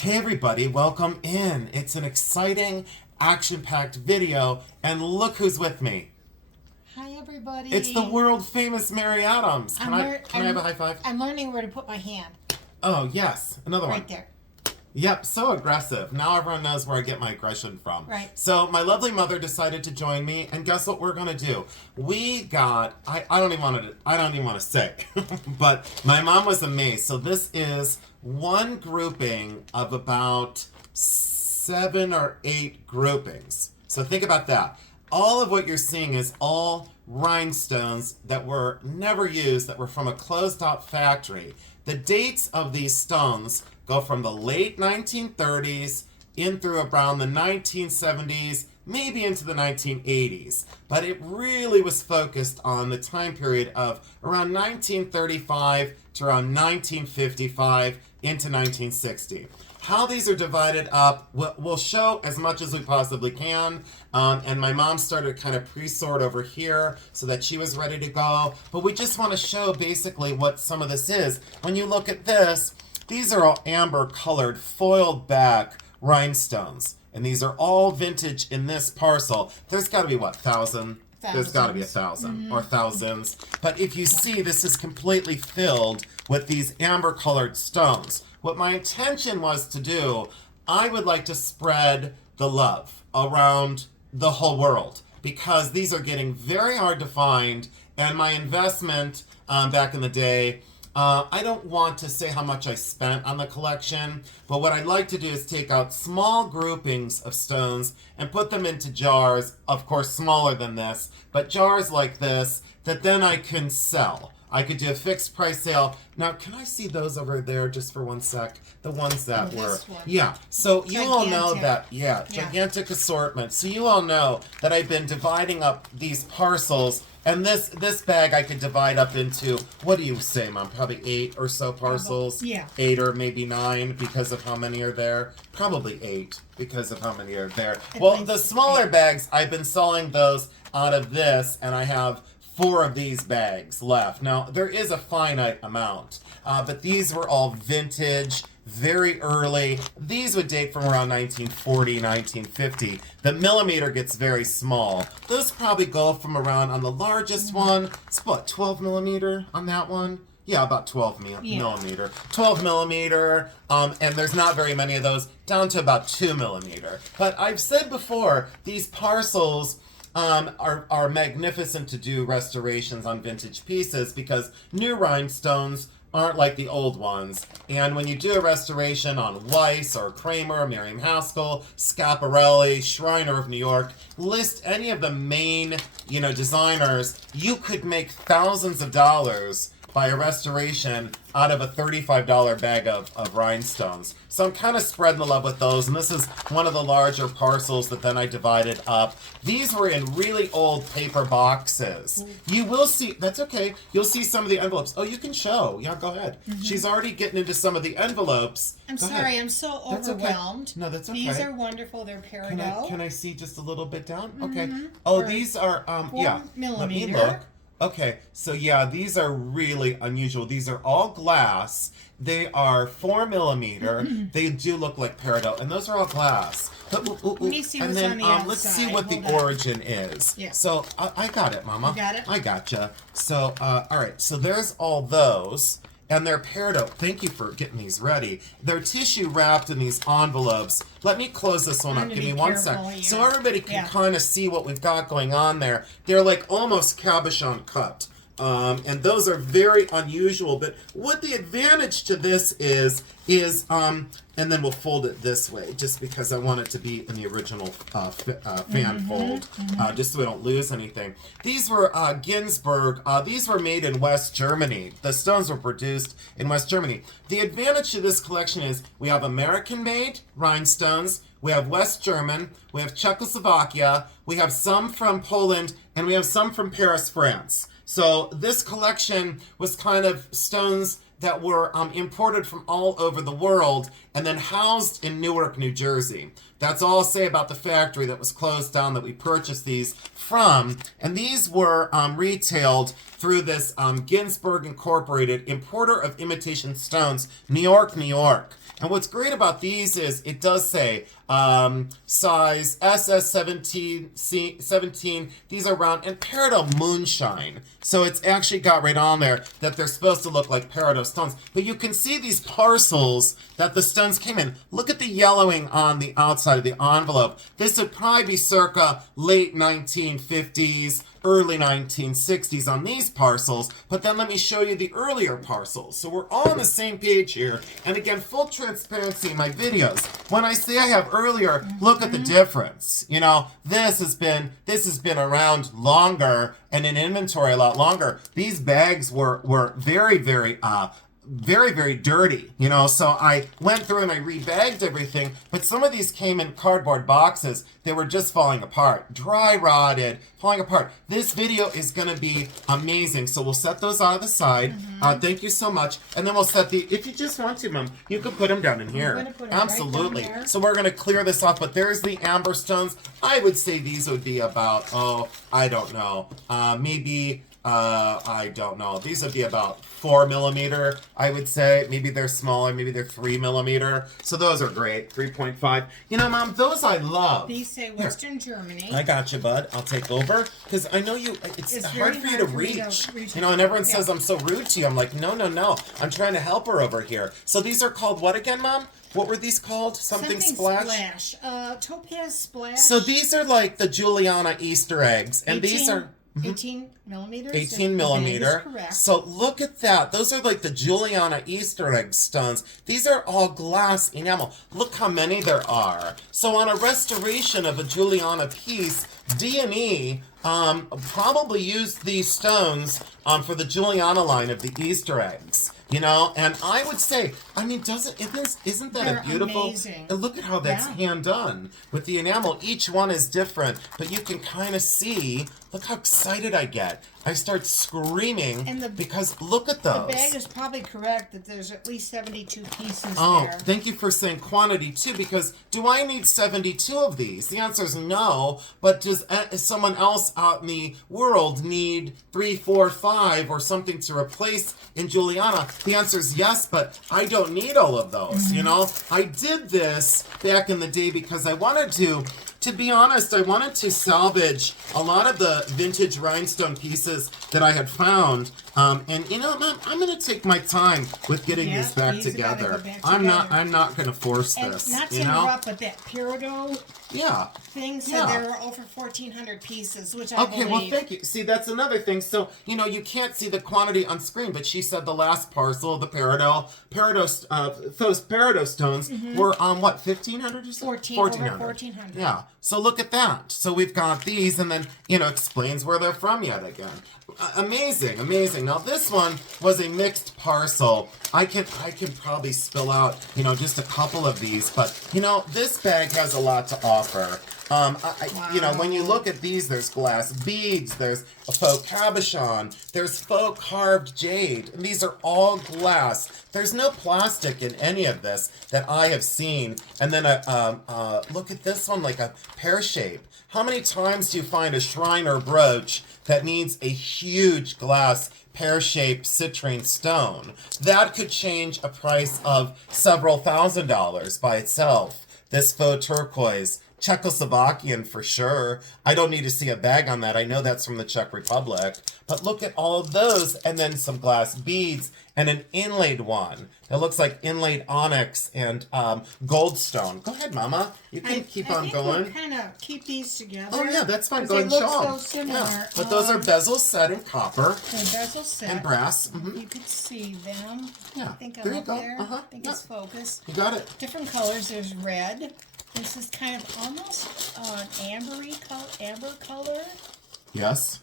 Hey everybody, welcome in. It's an exciting, action-packed video, and look who's with me. Hi everybody. It's the world famous Mary Adams. Can I have a high five? I'm learning where to put my hand. Oh yes, another one. Right there. Yep, so aggressive. Now everyone knows where I get my aggression from. Right. So my lovely mother decided to join me, and guess what we're gonna do? We got I don't even want to say, but my mom was amazed. So this is one grouping of about 7 or 8 groupings. So think about that. All of what you're seeing is all rhinestones that were never used, that were from a closed-top factory. The dates of these stones go from the late 1930s in through around the 1970s, maybe into the 1980s. But it really was focused on the time period of around 1935 to around 1955 into 1960. How these are divided up, we'll show as much as we possibly can. And my mom started kind of pre-sort over here so that she was ready to go. But we just want to show basically what some of this is. When you look at this, these are all amber colored, foiled back rhinestones. And these are all vintage in this parcel. There's got to be, what, 1,000? There's got to be 1,000 or thousands. But if you see, this is completely filled with these amber colored stones. What my intention was to do, I would like to spread the love around the whole world because these are getting very hard to find, and my investment back in the day, I don't want to say how much I spent on the collection, but what I'd like to do is take out small groupings of stones and put them into jars, of course smaller than this, but jars like this that then I can sell. I could do a fixed price sale. Now, can I see those over there just for one sec? The ones that were... Yeah. So you all know that... Yeah, gigantic assortment. So you all know that I've been dividing up these parcels, and this bag I could divide up into, what do you say, Mom? Probably 8 or so parcels? Yeah. 8 or maybe 9 because of how many are there. Probably 8 because of how many are there. Well, the smaller bags, I've been selling those out of this, and I have 4 of these bags left. Now, there is a finite amount, but these were all vintage, very early. These would date from around 1940, 1950. The millimeter gets very small. Those probably go from around, on the largest one, it's what, 12 millimeter on that one? Yeah, about 12 millimeter. 12 millimeter, and there's not very many of those, down to about 2 millimeter. But I've said before, these parcels are magnificent to do restorations on vintage pieces because new rhinestones aren't like the old ones. And when you do a restoration on Weiss or Kramer, Miriam Haskell, Schiaparelli, Schreiner of New York, list any of the main, designers, you could make thousands of dollars by a restoration out of a $35 bag of rhinestones. So I'm kind of spreading the love with those, and this is one of the larger parcels that then I divided up. These were in really old paper boxes. You will see, that's okay, you'll see some of the envelopes. Oh, you can show. Yeah, go ahead. She's already getting into some of the envelopes. I'm sorry, I'm so overwhelmed. No, that's okay. These are wonderful. They're peridot. Can I see just a little bit down? Okay. Oh, these are, 4 millimeter. Let me look. Okay, so yeah, these are really unusual. These are all glass. They are 4 millimeter. They do look like peridot, and those are all glass. Let me see what's on the outside. Let's see what the origin is. Yeah. So I got it, Mama. You got it? I gotcha. So all right. So there's all those. And they're peridot. Thank you for getting these ready. They're tissue wrapped in these envelopes. Let me close this one up. Give me one sec. So everybody can kind of see what we've got going on there. They're like almost cabochon cut. And those are very unusual. But what the advantage to this is, and then we'll fold it this way, just because I want it to be in the original fan fold, just so we don't lose anything. These were Ginsburg. These were made in West Germany. The stones were produced in West Germany. The advantage to this collection is we have American-made rhinestones, we have West German, we have Czechoslovakia, we have some from Poland, and we have some from Paris, France. So this collection was kind of stones that were imported from all over the world and then housed in Newark, New Jersey. That's all I'll say about the factory that was closed down that we purchased these from. And these were retailed through this Ginsburg Incorporated, importer of imitation stones, New York, New York. And what's great about these is it does say size SS17, 17. These are round and peridot moonshine. So it's actually got right on there that they're supposed to look like peridot stones. But you can see these parcels that the stones came in. Look at the yellowing on the outside of the envelope. This would probably be circa late 1950s, early 1960s on these parcels, but then let me show you the earlier parcels. So we're all on the same page here, and again, full transparency in my videos. When I say I have earlier, look at the difference. You know, this has been around longer and in inventory a lot longer. These bags were very, very dirty, you know, so I went through and I rebagged everything, but some of these came in cardboard boxes. They were just falling apart, dry rotted, falling apart. This video is going to be amazing, so we'll set those on the side. Thank you so much, and then we'll set the, if you just want to, Mom, you can put them down in here. I'm gonna put 'em Absolutely. right down there. So we're going to clear this off, but there's the amber stones. I would say these would be about, I don't know, maybe... I don't know. These would be about 4 millimeter, I would say. Maybe they're smaller. Maybe they're 3 millimeter. So those are great. 3.5. You know, Mom, those I love. These say Western Germany. I got you, bud. I'll take over. Because I know you, it's hard for you to reach. You know, and everyone says I'm so rude to you. I'm like, no. I'm trying to help her over here. So these are called what again, Mom? What were these called? Something splash? Topaz splash. So these are like the Juliana Easter eggs. And 18, these are... 18 millimeters? 18 millimeter. Correct. So look at that. Those are like the Juliana Easter egg stones. These are all glass enamel. Look how many there are. So on a restoration of a Juliana piece, D&E probably used these stones for the Juliana line of the Easter eggs. You know, and I would say, I mean, isn't that They're a beautiful? amazing. And look at how that's hand done with the enamel. Each one is different, but you can kind of see. Look how excited I get. I start screaming because look at those. The bag is probably correct that there's at least 72 pieces there. Thank you for saying quantity too, because do I need 72 of these? The answer is no, but does someone else out in the world need 3, 4, 5 or something to replace in Juliana? The answer is yes, but I don't need all of those, you know? I did this back in the day because I wanted to be honest, I wanted to salvage a lot of the vintage rhinestone pieces that I had found. And you know, Mom, I'm gonna take my time with getting these back together. I'm not gonna force this. Not to you know? interrupt, but that peridot thing said there were over 1,400 pieces, which I believe. Well, thank you. See, that's another thing. So, you know, you can't see the quantity on screen, but she said the last parcel, the those peridot stones were on what, 1,500 or so? 1,400. Yeah. So look at that. So we've got these, and then, you know, explains where they're from yet again. Amazing, amazing. Now this one was a mixed parcel. I can probably spill out, you know, just a couple of these, but you know, this bag has a lot to offer. You know, when you look at these, there's glass beads, there's a faux cabochon, there's faux carved jade, and these are all glass. There's no plastic in any of this that I have seen. And then look at this one, like a pear shape. How many times do you find a shrine or brooch that needs a huge glass pear-shaped citrine stone? That could change a price of several $1,000s by itself. This faux turquoise, Czechoslovakian for sure. I don't need to see a bag on that. I know that's from the Czech Republic. But look at all of those, and then some glass beads and an inlaid one that looks like inlaid onyx and goldstone. Go ahead, Mama. You can keep on going. We'll kind of keep these together. Oh yeah, that's fine. Go They ahead and look show so 'em. similar. Yeah. But those are bezels set in copper They're bezel set. and brass. You can see them. Yeah. I think I'm There you up go. there. I think it's focused. You got it. Different colors. There's red. This is kind of almost an amber color. Yes.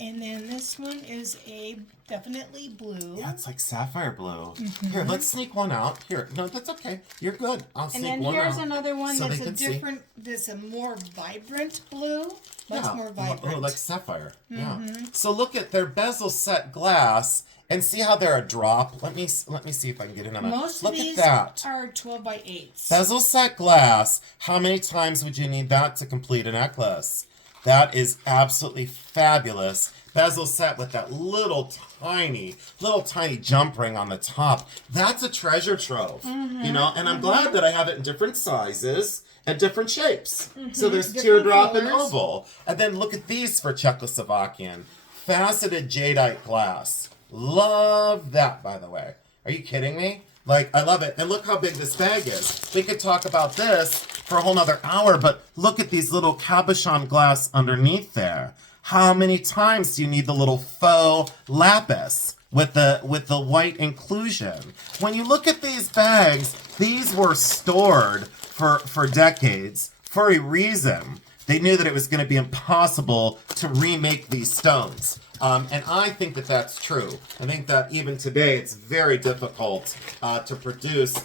And then this one is a definitely blue. Yeah, it's like sapphire blue. Here, let's sneak one out. Here, no, that's okay. You're good. I'll sneak one out. And then here's another one so that's a different, that's a more vibrant blue. Much more vibrant. Oh, like sapphire. Yeah. So look at their bezel set glass and see how they're a drop. Let me see if I can get in on it. Most look of these at that. are 12 by 8s. Bezel set glass. How many times would you need that to complete a necklace? That is absolutely fabulous. Bezel set with that little tiny jump ring on the top. That's a treasure trove, you know, and I'm glad that I have it in different sizes and different shapes. So there's Different teardrop and colors. oval. And then look at these for Czechoslovakian. Faceted jadeite glass. Love that, by the way. Are you kidding me? Like, I love it. And look how big this bag is. We could talk about this for a whole nother hour, but look at these little cabochon glass underneath there. How many times do you need the little faux lapis with the white inclusion? When you look at these bags, these were stored for decades for a reason. They knew that it was going to be impossible to remake these stones. And I think that that's true. I think that even today it's very difficult to produce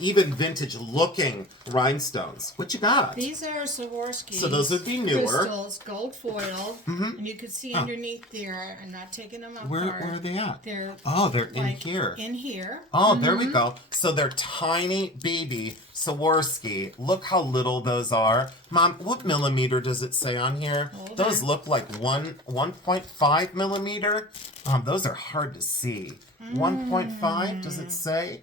even vintage-looking rhinestones. What you got? These are Swarovski. So those would be newer. Crystals, gold foiled. And you can see underneath there, I'm not taking them apart. Where are they at? They're They're in like here. in here. Oh, there we go. So they're tiny baby Swarovski. Look how little those are. Mom, what millimeter does it say on here? Hold Those on. look like 1.5 millimeter. Those are hard to see. 1.5, does it say?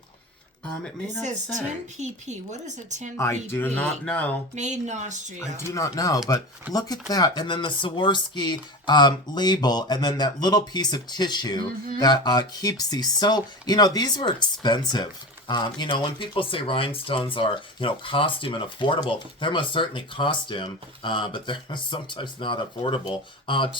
It may It not says say. 10 pp. What is a 10 pp? I do not know. Made in Austria. I do not know, but look at that. And then the Swarovski label, and then that little piece of tissue that keeps these. So, you know, these were expensive. You know, when people say rhinestones are, you know, costume and affordable, they're most certainly costume, but they're sometimes not affordable.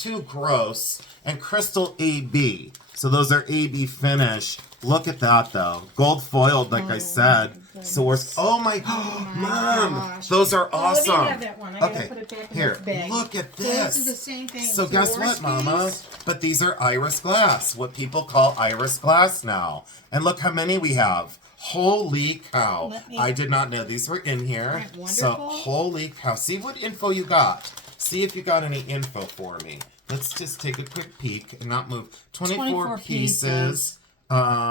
Too gross. And crystal AB. So those are AB finish. Look at that, though. Gold foiled, like I said. Swarovski. Oh my, Mom, gosh. those are Oh, awesome. let me have that one. I gotta Okay, put it back in here, this bag. look at So this. this is the same thing. So guess what, Mama? Swarovskis. But these are iris glass, what people call iris glass now. And look how many we have. Holy cow. Let me- I did not know these were in here. Isn't that So, wonderful? holy cow. See what info you got. See if you got any info for me. Let's just take a quick peek and not move. 24 pieces.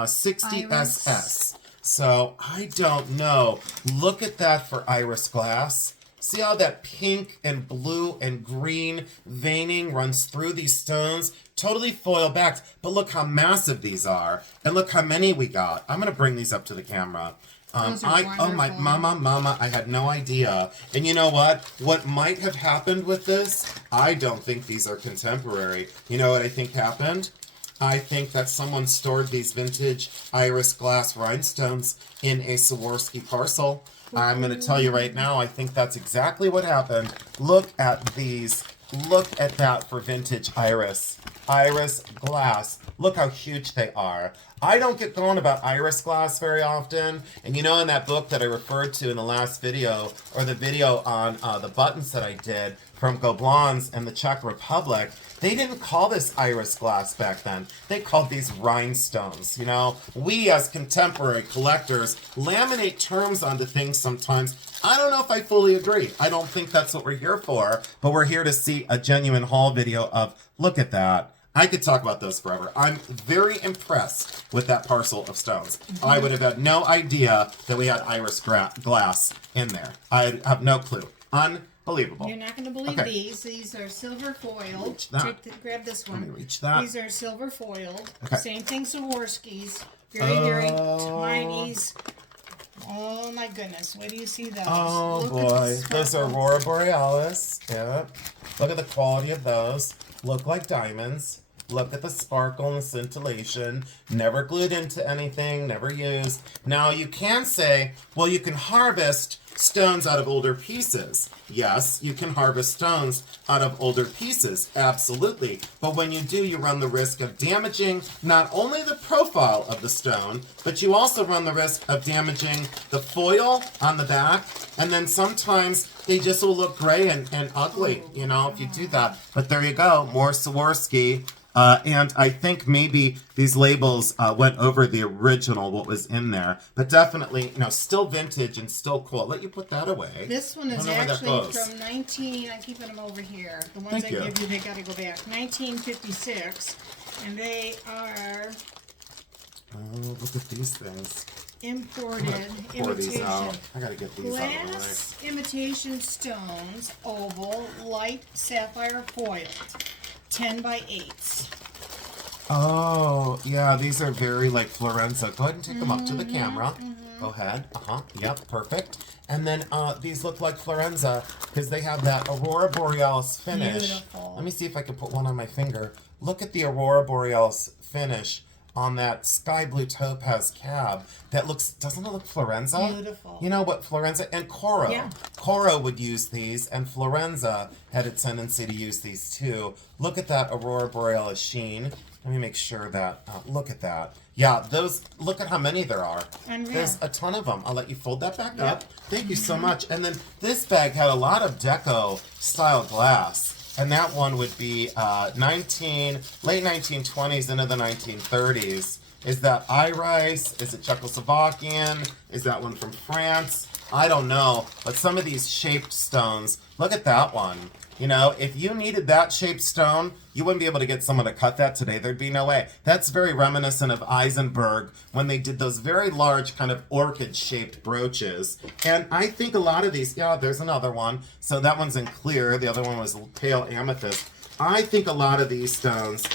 60 Iris. SS. So, I don't know. Look at that for iris glass. See how that pink and blue and green veining runs through these stones? Totally foil backed, but look how massive these are. And look how many we got. I'm going to bring these up to the camera. Those are Oh my, wonderful. mama, I had no idea. And you know what? What might have happened with this? I don't think these are contemporary. You know what I think happened? I think that someone stored these vintage iris glass rhinestones in a Swarovski parcel. I'm going to tell you right now, I think that's exactly what happened. Look at these. Look at that for vintage iris. Iris glass. Look how huge they are. I don't get going about iris glass very often. And you know, in that book that I referred to in the last video, or the video on the buttons that I did from Goblans and the Czech Republic, they didn't call this iris glass back then. They called these rhinestones. You know, we as contemporary collectors laminate terms onto things sometimes. I don't know if I fully agree. I don't think that's what we're here for, but we're here to see a genuine haul video of, look at that. I could talk about those forever. I'm very impressed with that parcel of stones. I would have had no idea that we had iris glass in there. I have no clue. Unbelievable. You're not going to believe Okay. these. These are silver foiled. Reach that. Grab this one. Let me reach that. These are silver foiled. Okay. Same thing, Swarovskis. Very Oh. tinies. Oh my goodness. Where do you see those? Oh Look at boy, the those are sparkle. Aurora Borealis. Yeah. Look at the quality of those. Look like diamonds. Look at the sparkle and the scintillation. Never glued into anything, never used. Now you can say, well, you can harvest stones out of older pieces. Yes, you can harvest stones out of older pieces, absolutely. But when you do, you run the risk of damaging not only the profile of the stone, but you also run the risk of damaging the foil on the back. And then sometimes they just will look gray and ugly, you know, if you do that. But there you go, more Swarovski. And I think maybe these labels went over the original, what was in there. But definitely, you know, still vintage and still cool. I'll let you put that away. This one is I don't know where that actually goes. from I'm keeping them over here. The ones Thank I you. give you, they got to go back. 1956. And they are Oh, look at these things. imported Pour these out. imitation. I gotta get these out of the way. Glass imitation stones, oval, light sapphire foiled, 10 by 8. Oh, yeah, these are very like Florenza. Go ahead and take them up to the camera. Go ahead. Yep, perfect. And then these look like Florenza because they have that Aurora Borealis finish. Beautiful. Let me see if I can put one on my finger. Look at the Aurora Borealis finish on that sky blue topaz cab. That looks, doesn't it look Florenza? Beautiful. You know what Florenza, and Coro. Yeah. Coro would use these, and Florenza had a tendency to use these too. Look at that Aurora Borealis sheen. Let me make sure that, look at that. Yeah, those, look at how many there are. Unreal. There's a ton of them. I'll let you fold that back up. Thank you so much. And then this bag had a lot of deco style glass. And that one would be late 1920s into the 1930s. Is that Weiss? Is it Czechoslovakian? Is that one from France? I don't know. But some of these shaped stones, look at that one. You know, if you needed that shaped stone, you wouldn't be able to get someone to cut that today. There'd be no way. That's very reminiscent of Eisenberg when they did those very large kind of orchid-shaped brooches. And I think a lot of these, yeah, there's another one. So that one's in clear. The other one was pale amethyst. I think a lot of these stones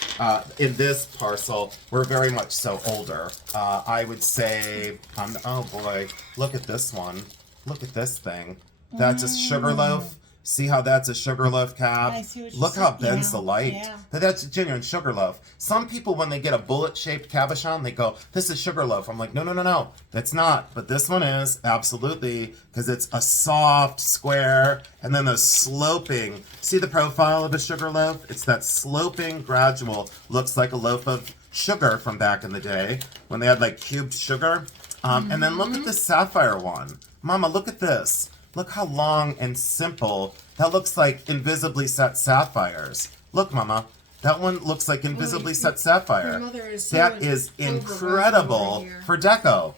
in this parcel were very much so older. I would say, oh boy, look at this one. Look at this thing. That's a sugarloaf. See how that's a sugarloaf cab? I see what you Look how it said. bends the light. Yeah. But that's a genuine sugarloaf. Some people, when they get a bullet-shaped cabochon, they go, this is sugarloaf. I'm like, no. That's not. But this one is, absolutely, because it's a soft square, and then those sloping. See the profile of a sugarloaf? It's that sloping, gradual, looks like a loaf of sugar from back in the day, when they had like cubed sugar. And then look at the sapphire one. Mama, look at this. Look how long and simple. That looks like invisibly set sapphires. Look, Mama. That one looks like invisibly set sapphire. mother is That so is overwhelmed incredible over here. for deco.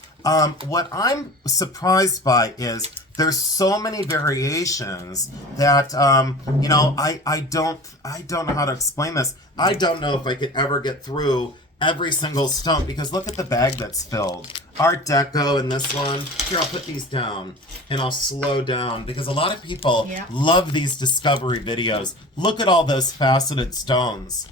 What I'm surprised by is there's so many variations that you know, I don't know how to explain this. I don't know if I could ever get through every single stone because look at the bag that's filled. Art Deco in this one. Here, I'll put these down and I'll slow down because a lot of people love these discovery videos. Look at all those faceted stones.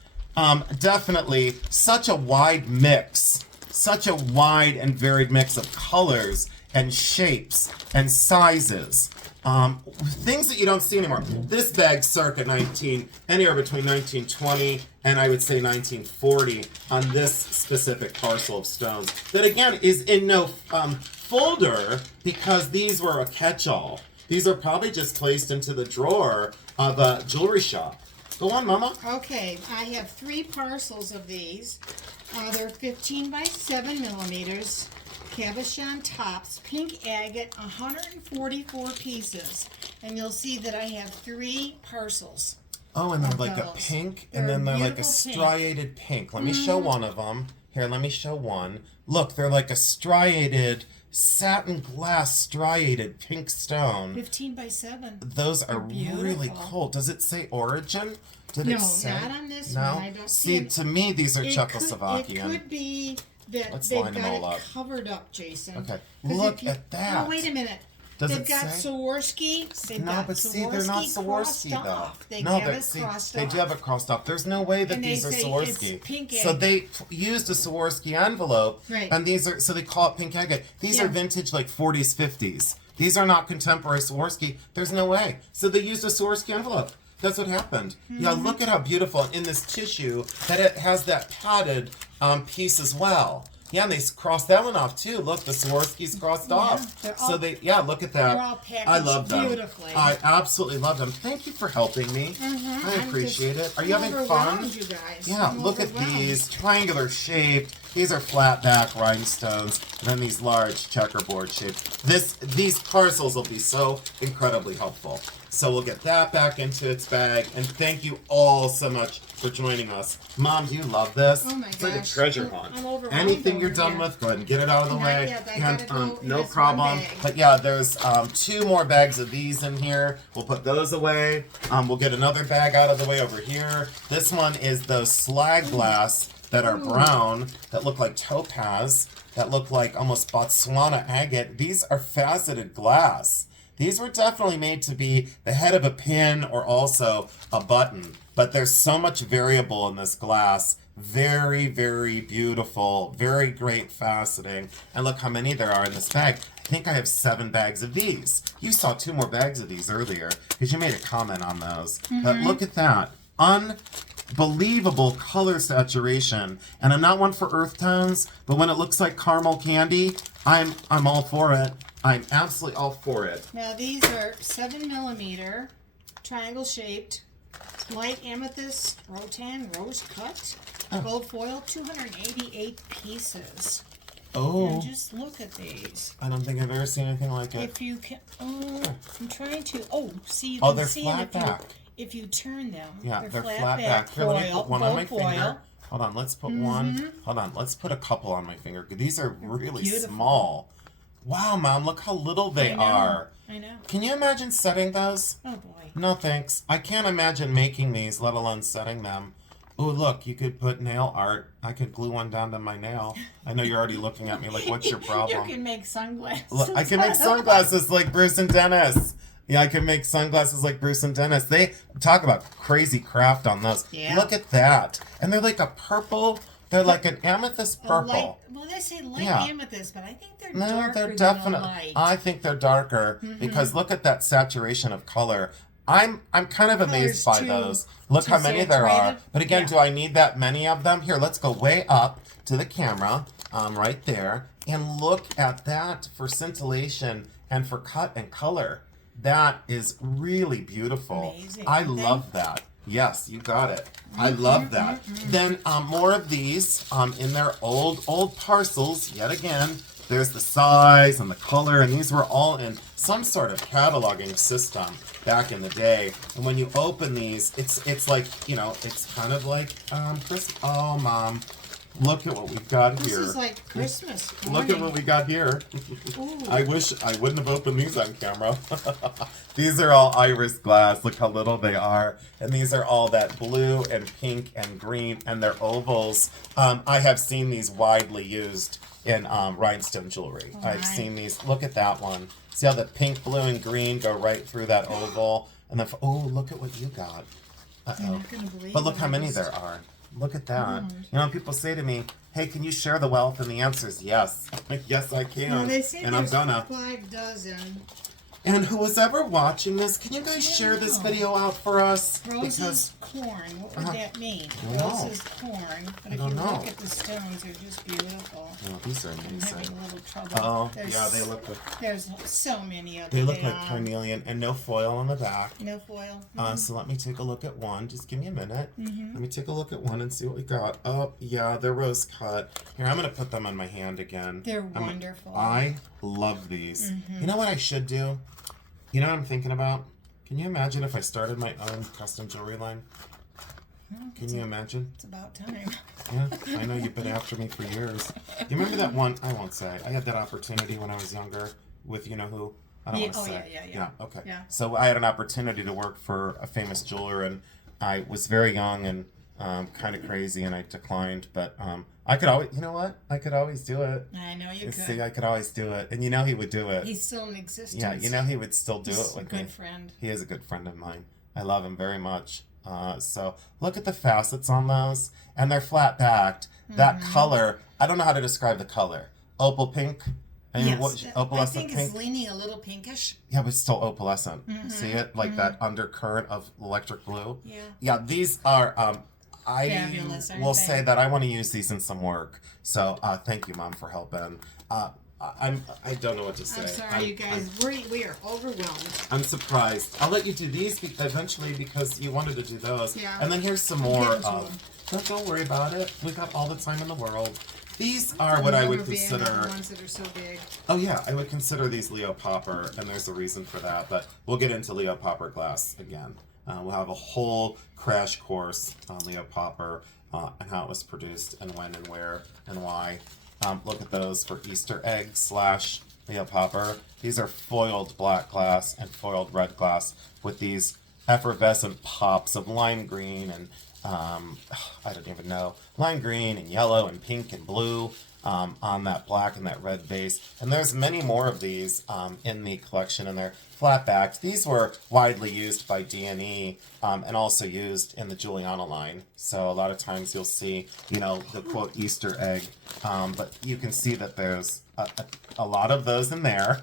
Definitely such a wide mix, such a wide and varied mix of colors and shapes and sizes. Things that you don't see anymore. This bag circa anywhere between 1920 and I would say 1940 on this specific parcel of stones. That again is in no folder because these were a catch-all. These are probably just placed into the drawer of a jewelry shop. Go on, Mama. Okay, I have 3 parcels of these. They're 15 by 7 millimeters. Cabochon tops, pink agate, 144 pieces. And you'll see that I have 3 parcels. Oh, and they're like a those. pink, They're and then they're like a beautiful pink. striated pink. Let me show one of them. Here, let me show one. Look, they're like a striated, satin glass striated pink stone. 15 by 7. Those are really beautiful. cool. Does it say origin? Did No, it say? not on this No? one. I don't See, it. to me, these are It Czechoslovakian. could be that Let's they've line them got all it up. covered up, Jason. Okay, 'Cause look if you- at that. Oh, wait a minute. Does They've it got say? Swarovski. They've No, got but see, they're not crossed Swarovski though. off. They No, have but it see, crossed they off. do have it crossed off. There's no way that And they these are say Swarovski. it's pink So agate. they used a Swarovski envelope, Right. and these are so they call it pink agate. These Yeah. are vintage like 40s, 50s. These are not contemporary Swarovski. There's no way. So they used a Swarovski envelope. That's what happened. Yeah, look at how beautiful in this tissue that it has that padded piece as well. Yeah, and they crossed that one off too. Look, the Swarovski's crossed off. they're So all- they, yeah, look at that. they're all packaged I love them. beautifully. I absolutely love them. Thank you for helping me. I appreciate it. Are you having fun? Overwhelmed, you guys. Yeah, I'm look at overwhelmed. these triangular shaped. These are flat back rhinestones, and then these large checkerboard shaped. These parcels will be so incredibly helpful. So we'll get that back into its bag, and thank you all so much for joining us. Mom, do you love this? Oh my It's like a gosh. treasure I'm hunt. overwhelmed Anything you're over done here. with, go ahead and get it out of the Not way. yet. I And gotta go in no this one problem. bag. But yeah, there's 2 more bags of these in here. We'll put those away. We'll get another bag out of the way over here. This one is those slag glass that are brown, that look like topaz, that look like almost Botswana agate. These are faceted glass. These were definitely made to be the head of a pin or also a button. But there's so much variable in this glass. Very, very beautiful. Very great faceting. And look how many there are in this bag. I think I have 7 bags of these. You saw 2 more bags of these earlier because you made a comment on those. But look at that. Unbelievable color saturation. And I'm not one for earth tones, but when it looks like caramel candy, I'm all for it. I'm absolutely all for it. Now these are 7mm, triangle shaped, light amethyst, rotan, rose cut, gold foil, 288 pieces. Oh. And just look at these. I don't think I've ever seen anything like it. If you can, I'm trying to, see, you Oh, can they're see them flat back. if you turn them. Yeah, they're flat back. back. Here, let me Foil, put one on my gold foil. finger. Hold on, let's put one. Hold on, let's put a couple on my finger. These are really Beautiful. small. Wow, Mom, look how little they are. I know. Can you imagine setting those? Oh boy. No, thanks. I can't imagine making these, let alone setting them. Oh, look, you could put nail art. I could glue one down to my nail. I know you're already looking at me like, what's your problem? You can make sunglasses. Look, I can make sunglasses like Bruce and Dennis. Yeah, I can make sunglasses like Bruce and Dennis. They talk about crazy craft on those. Yeah. Look at that. And they're like a purple. They're like an amethyst purple. Light, well, they say light amethyst, but I think they're No, darker they're than definitely. light. I think they're darker because look at that saturation of color. I'm kind of amazed by those. Look how many there are. saturated. But again, Yeah. do I need that many of them? Here, let's go way up to the camera, right there, and look at that for scintillation and for cut and color. That is really beautiful. Amazing, I aren't they? love that. Yes, you got it. I love that. Then more of these in their old parcels. Yet again, there's the size and the color, and these were all in some sort of cataloging system back in the day. And when you open these, it's like, you know, it's kind of like Christmas. Oh, Mom, look at what we've got This here. is like Christmas. Look at what we got here. Ooh. I wish I wouldn't have opened these on camera. These are all iris glass. Look how little they are. And these are all that blue and pink and green, and they're ovals. I have seen these widely used in rhinestone jewelry. I've right. seen these. Look at that one. See how the pink, blue, and green go right through that oval? And then, oh, look at what you got. You're Uh-oh. not gonna believe But look what how I many just- there are. Look at that. You know, people say to me, hey, can you share the wealth? And the answer is yes. Yes, I can. Well, they say and I'm there's gonna. 5 dozen. And who was ever watching this, can you guys share this video out for us? Roses corn. What would that mean? I don't know. Roses corn. But if don't you know. look at the stones, they're just beautiful. Oh, these are I'm amazing. having a little trouble. Oh, There's- yeah, they look like, There's so many of them. they look like carnelian and no foil on the back. No foil. So let me take a look at one. Just give me a minute. Mm-hmm. Let me take a look at one and see what we got. Oh, yeah, they're rose cut. Here, I'm going to put them on my hand again. They're wonderful. I love these. Mm-hmm. You know what I should do? You know what I'm thinking about? Can you imagine if I started my own custom jewelry line? Can you imagine? It's about time. Yeah, I know you've been after me for years. You remember that one? I won't say. I had that opportunity when I was younger with you know who? I don't Yeah, want to oh, say. yeah. Okay. Yeah. So I had an opportunity to work for a famous jeweler, and I was very young and kind of crazy, and I declined. But I could always, you know what? I could always do it. I know you could. See, I could always do it, and you know he would do it. He's still in existence. Yeah, you know he would still do He's it with a me. good friend. He is a good friend of mine. I love him very much. So look at the facets on those, and they're flat backed. That Mm-hmm. color, I don't know how to describe the color. Opal pink. I mean, Yes, I opalescent think pink. it's leaning a little pinkish. Yeah, but it's still opalescent. See it? Like that undercurrent of electric blue. Yeah. Yeah, these are. I Fabulous, aren't will they? say that I want to use these in some work. So thank you, Mom, for helping. I don't know what to say. I'm sorry, you guys. We are overwhelmed. I'm surprised. I'll let you do these eventually because you wanted to do those. Yeah. And then here's some more Get into of. them. Don't worry about it. We've got all the time in the world. These are what I would Rubber band are consider. the ones that are so big. Oh yeah, I would consider these Leo Popper, and there's a reason for that. But we'll get into Leo Popper glass again. We'll have a whole crash course on Leo Popper and how it was produced and when and where and why. Look at those for Easter egg / Leo Popper. These are foiled black glass and foiled red glass with these effervescent pops of lime green I don't even know, lime green and yellow and pink and blue on that black and that red base. And there's many more of these in the collection, and they're flat backed. These were widely used by D&E and also used in the Juliana line. So a lot of times you'll see, you know, the quote Easter egg, but you can see that there's a lot of those in there.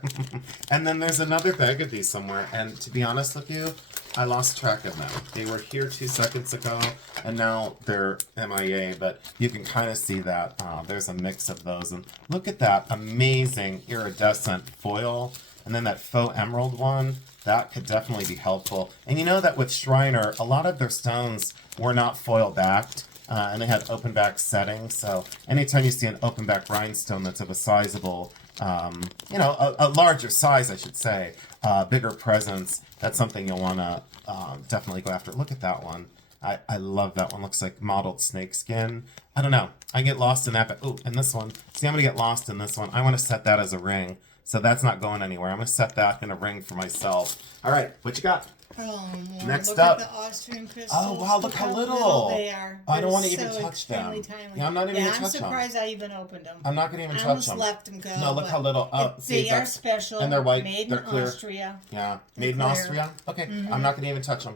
And then there's another bag of these somewhere, and to be honest with you, I lost track of them. They were here 2 seconds ago, and now they're MIA, but you can kind of see that there's a mix of those. And look at that amazing iridescent foil, and then that faux emerald one. That could definitely be helpful. And you know that with Shriner, a lot of their stones were not foil backed, and they had open back settings. So anytime you see an open back rhinestone that's of a sizable, you know, a larger size, I should say, bigger presence, that's something you'll want to definitely go after. Look at that one. I love that one. Looks like mottled snakeskin. I don't know. I get lost in that. Oh, and this one. See, I'm going to get lost in this one. I want to set that as a ring. So that's not going anywhere. I'm going to set that in a ring for myself. All right. What you got? Oh, Lord. Next look up. At the Austrian crystals. Oh, wow. Look how little. They are. I don't want to They're even so touch them. tiny. Yeah, I'm not even going to I'm touch them. surprised I even opened them. I'm not going to even I touch almost them. left them go. No, look how little. Oh, see, they are special. And they're white. Made they're in clear. Austria. Yeah, They're made in clear. Austria. Okay, I'm not going to even touch them.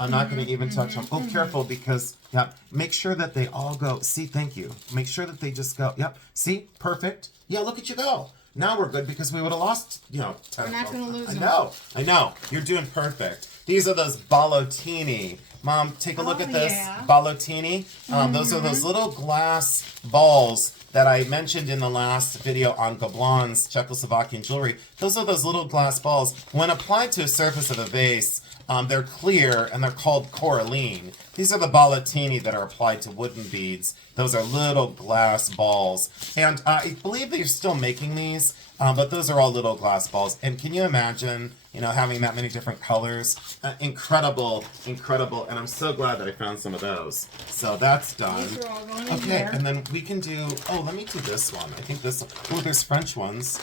I'm not going to even touch them. Oh, careful, because, yeah, make sure that they all go. See, thank you. Make sure that they just go. Yep. See, perfect. Yeah, look at you go. Now we're good, because we would have lost, you know. We're not going to lose them. I know. You're doing perfect. These are those ballottini. Mom, take a look at this. Yeah. Ballottini. Those are those little glass balls that I mentioned in the last video on Goblin's Czechoslovakian jewelry. Those are those little glass balls. When applied to a surface of a vase, they're clear, and they're called coralline. These are the ballottini that are applied to wooden beads. Those are little glass balls. And I believe that you're still making these, but those are all little glass balls. And can you imagine, you know, having that many different colors? Incredible, incredible. And I'm so glad that I found some of those. So that's done. These are all going in Okay, there. and then we can do, oh, let me do this one. I think this, oh, there's French ones.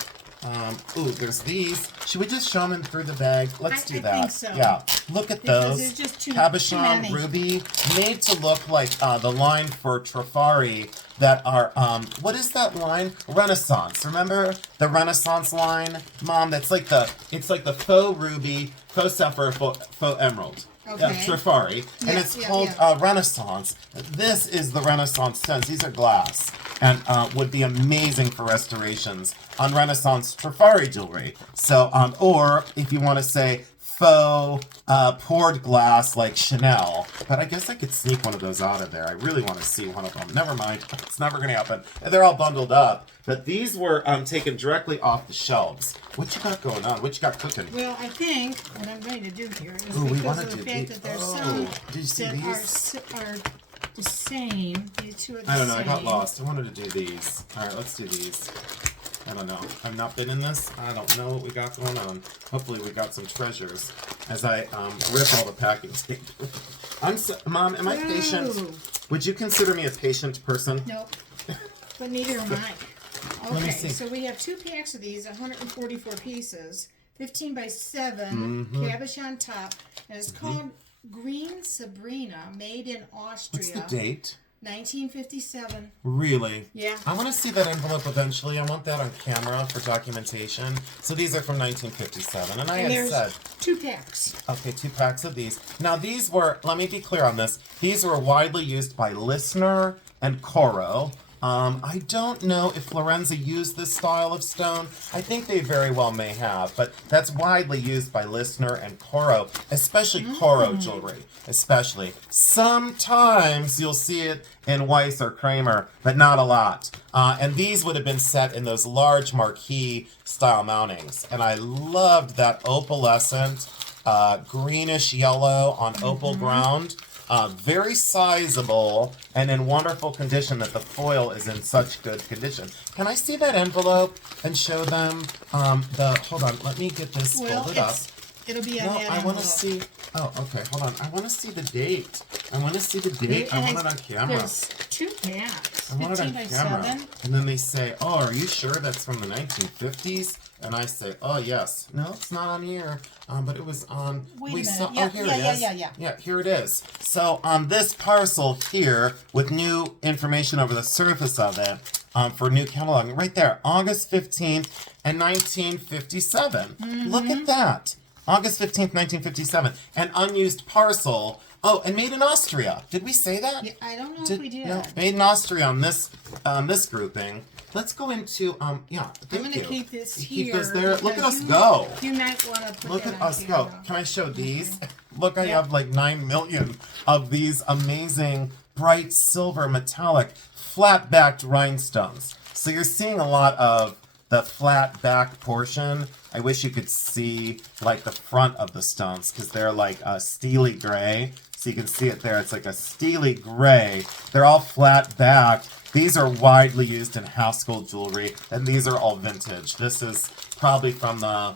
Ooh, there's these. Should we just show them through the bag? Let's do that. I think so. Yeah. Look at Because those. there's just too Cabochon many. Ruby, made to look like the line for Trifari that are, what is that line? Renaissance. Remember the Renaissance line? Mom, that's like it's like the faux ruby, faux sapphire, faux emerald. Okay. Trifari, and Yeah, it's yeah, called yeah. Renaissance. This is the Renaissance stones. These are glass, and would be amazing for restorations on Renaissance Trifari jewelry. So, or if you want to say faux poured glass like Chanel, but I guess I could sneak one of those out of there. I really want to see one of them. Never mind, it's never going to happen. They're all bundled up, but these were taken directly off the shelves. What you got going on? What you got cooking? Well, I think what I'm going to do here is Ooh, we because wanna of the do fact these. that there's Oh, some did you see that these? are the same. These two are the same. I don't know, I got lost. I wanted to do these. Alright, let's do these. I don't know. I've not been in this. I don't know what we got going on. Hopefully we got some treasures as I rip all the packing tape. Mom, am I patient? Ooh. Would you consider me a patient person? Nope. But neither am I. Let me Okay, see. so we have 2 packs of these, 144 pieces, 15 by 7, cabochon top, and it's called Green Sabrina, made in Austria. What's the date? 1957. Really? Yeah. I want to see that envelope eventually. I want that on camera for documentation. So these are from 1957. And I And had there's said, 2 packs. okay, 2 packs of these. Now these were, let me be clear on this, these were widely used by Listener and Coro. I don't know if Lorenza used this style of stone. I think they very well may have, but that's widely used by Listener and Coro, especially Coro jewelry, especially. Sometimes you'll see it in Weiss or Kramer, but not a lot. And these would have been set in those large marquee style mountings. And I loved that opalescent, greenish yellow on opal ground. Very sizable and in wonderful condition that the foil is in such good condition. Can I see that envelope and show them hold on, let me get this Well, folded up. it'll be on No, that I want envelope. to see, oh, okay, hold on. I want to see the date. I want to see the date. I want it on camera. There's 2 packs, I want it 15 on by camera. 7. And then they say, oh, are you sure that's from the 1950s? And I say, oh, yes. No, it's not on here. But it was on... Wait a we minute. saw, Yeah, oh, here yeah, it yeah, is. yeah. Yeah, here it is. So on this parcel here, with new information over the surface of it, for new cataloging, right there, August 15th and 1957. Look at that. August 15th, 1957. An unused parcel. Oh, and made in Austria. Did we say that? Yeah, I don't know if we did. No, made in Austria on this grouping. Let's go into yeah. I'm gonna keep this here. Keep this there. Look at us because go. You might want to put Look that at on us go. camera. Can I show these? Okay. Look, I Yeah. have like 9 million of these amazing bright silver metallic flat-backed rhinestones. So you're seeing a lot of the flat back portion. I wish you could see like the front of the stones because they're like a steely gray. So you can see it there. It's like a steely gray. They're all flat backed. These are widely used in household jewelry, and these are all vintage. This is probably from the,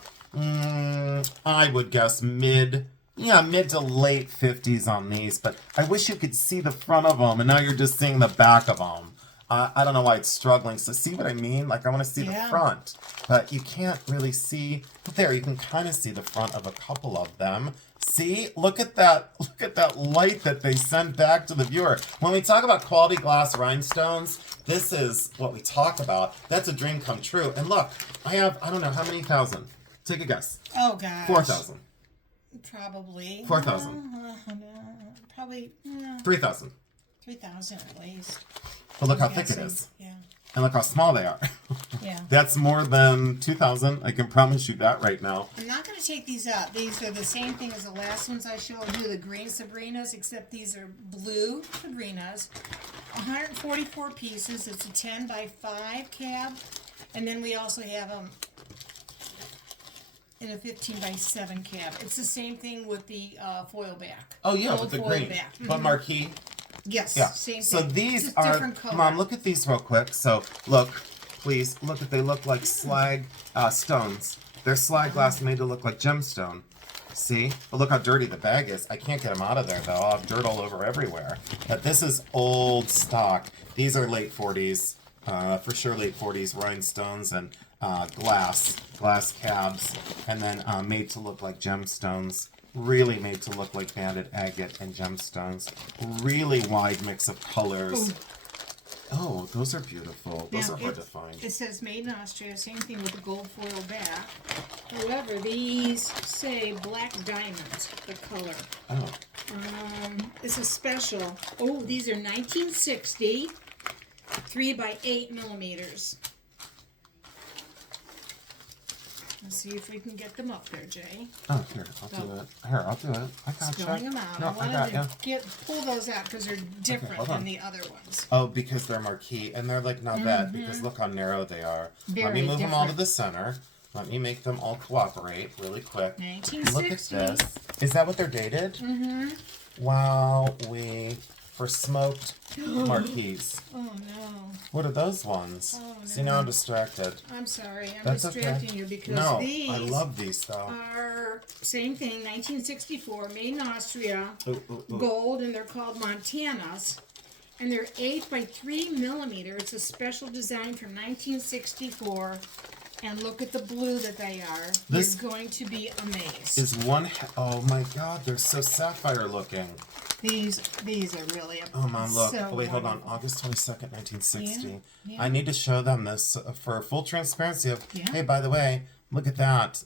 I would guess mid to late 50s on these. But I wish you could see the front of them, and now you're just seeing the back of them. I don't know why it's struggling. So see what I mean? Like I want to see the front, but you can't really see. There, you can kind of see the front of a couple of them. See, look at that light that they send back to the viewer. When we talk about quality glass rhinestones, this is what we talk about. That's a dream come true. And look, I don't know how many thousand. Take a guess. Oh gosh. 4,000. Probably. 4,000. Probably 3,000. 3,000 at least. But look how I'm thick it guessing. is. Yeah. And look how small they are. Yeah. That's more than 2,000. I can promise you that right now. I'm not going to take these out. These are the same thing as the last ones I showed you, the green Sabrinas, except these are blue Sabrinas. 144 pieces. It's a 10 by 5 cab. And then we also have them in a 15 by 7 cab. It's the same thing with the foil back. Oh yeah, Gold with the foil green. back. But marquee. Yes, Yeah. same So thing. these Just are, different color. Mom, look at these real quick. So look, please, look at, they look like slag stones. They're slag glass made to look like gemstone. See? But look how dirty the bag is. I can't get them out of there though. I'll have dirt all over everywhere. But this is old stock. These are late 40s, for sure late 40s rhinestones and glass cabs, and then made to look like gemstones. Really made to look like banded agate and gemstones. Really wide mix of colors. Oh, those are beautiful. Those Now, are hard to find. It says made in Austria, same thing with the gold foil back. However, these say black diamonds, the color. Oh. It's a special. Oh, these are 1960, 3 by 8 millimeters. Let's see if we can get them up there, Jay. Oh, here, I'll do it. Here, I'll do it. I gotcha. Spilling them out. No, I I wanted got to pull those out because they're different hold than on. the other ones. Oh, because they're marquee, and they're like not bad, because look how narrow they are. Let me Very move them all to different. the center. Let me make them all cooperate really quick. 1960. Look at this. Is that what they're dated? Mm-hmm. Wow, for smoked marquees. Oh no. What are those ones? Oh, See, no. now I'm distracted. I'm sorry. I'm That's distracting okay. you because No, these I love these though. are same thing, 1964, made in Austria, Ooh, ooh, ooh. gold, and they're called Montanas. And they're 8 by 3 millimeter. It's a special design from 1964. And look at the blue that they are. This You're going to be amazed. Is one, oh my god, they're so sapphire looking. These are really Oh, Mom, look. so Oh, wait, hold on. wonderful. August 22nd, 1960. Yeah, yeah. I need to show them this for full transparency of, Yeah. hey, by the way, look at that.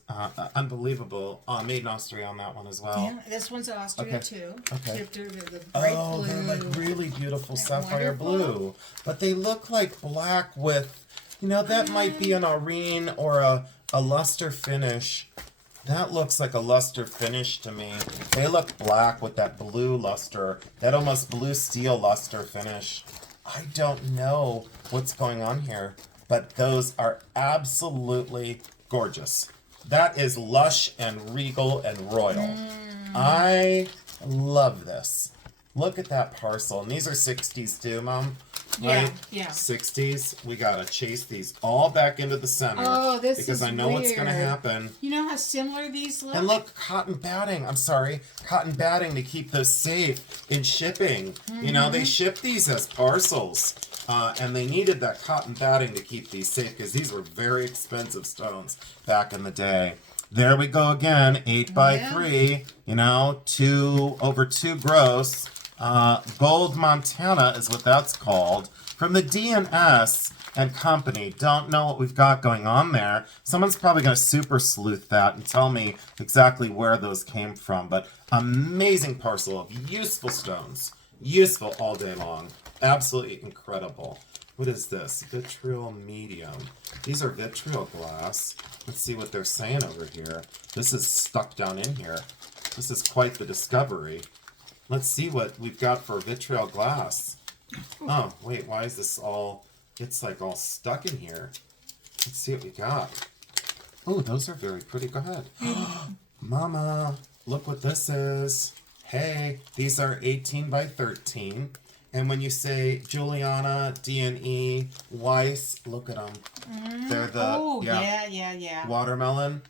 Unbelievable. Made in Austria on that one as well. Yeah, this one's Austria Okay. too. Okay. They're the bright Oh, blue. they're like really beautiful Isn't that sapphire wonderful? blue. But they look like black with, that might be an arene or a luster finish. That looks like a luster finish to me. They look black with that blue luster, that almost blue steel luster finish. I don't know what's going on here, but those are absolutely gorgeous. That is lush and regal and royal. I love this. Look at that parcel. And these are 60s too, Mom. Yeah, Right? yeah. 60s. We gotta chase these all back into the center. Oh, this because is I know what's gonna weird. happen. You know how similar these look? And look, cotton batting. I'm sorry, cotton batting to keep those safe in shipping. They ship these as parcels. And they needed that cotton batting to keep these safe because these were very expensive stones back in the day. There we go again, 8 by 3, you know, over 2 gross. Gold Montana is what that's called. From the DNS and Company. Don't know what we've got going on there. Someone's probably going to super sleuth that and tell me exactly where those came from. But amazing parcel of useful stones. Useful all day long. Absolutely incredible. What is this? Vitriol medium. These are vitriol glass. Let's see what they're saying over here. This is stuck down in here. This is quite the discovery. Let's see what we've got for vitriol glass. Oh, wait, why is this all... It's like all stuck in here. Let's see what we got. Oh, those are very pretty. Go ahead. Mama, look what this is. Hey, these are 18 by 13. And when you say Juliana, D&E, Weiss, look at them. They're the yeah. watermelon.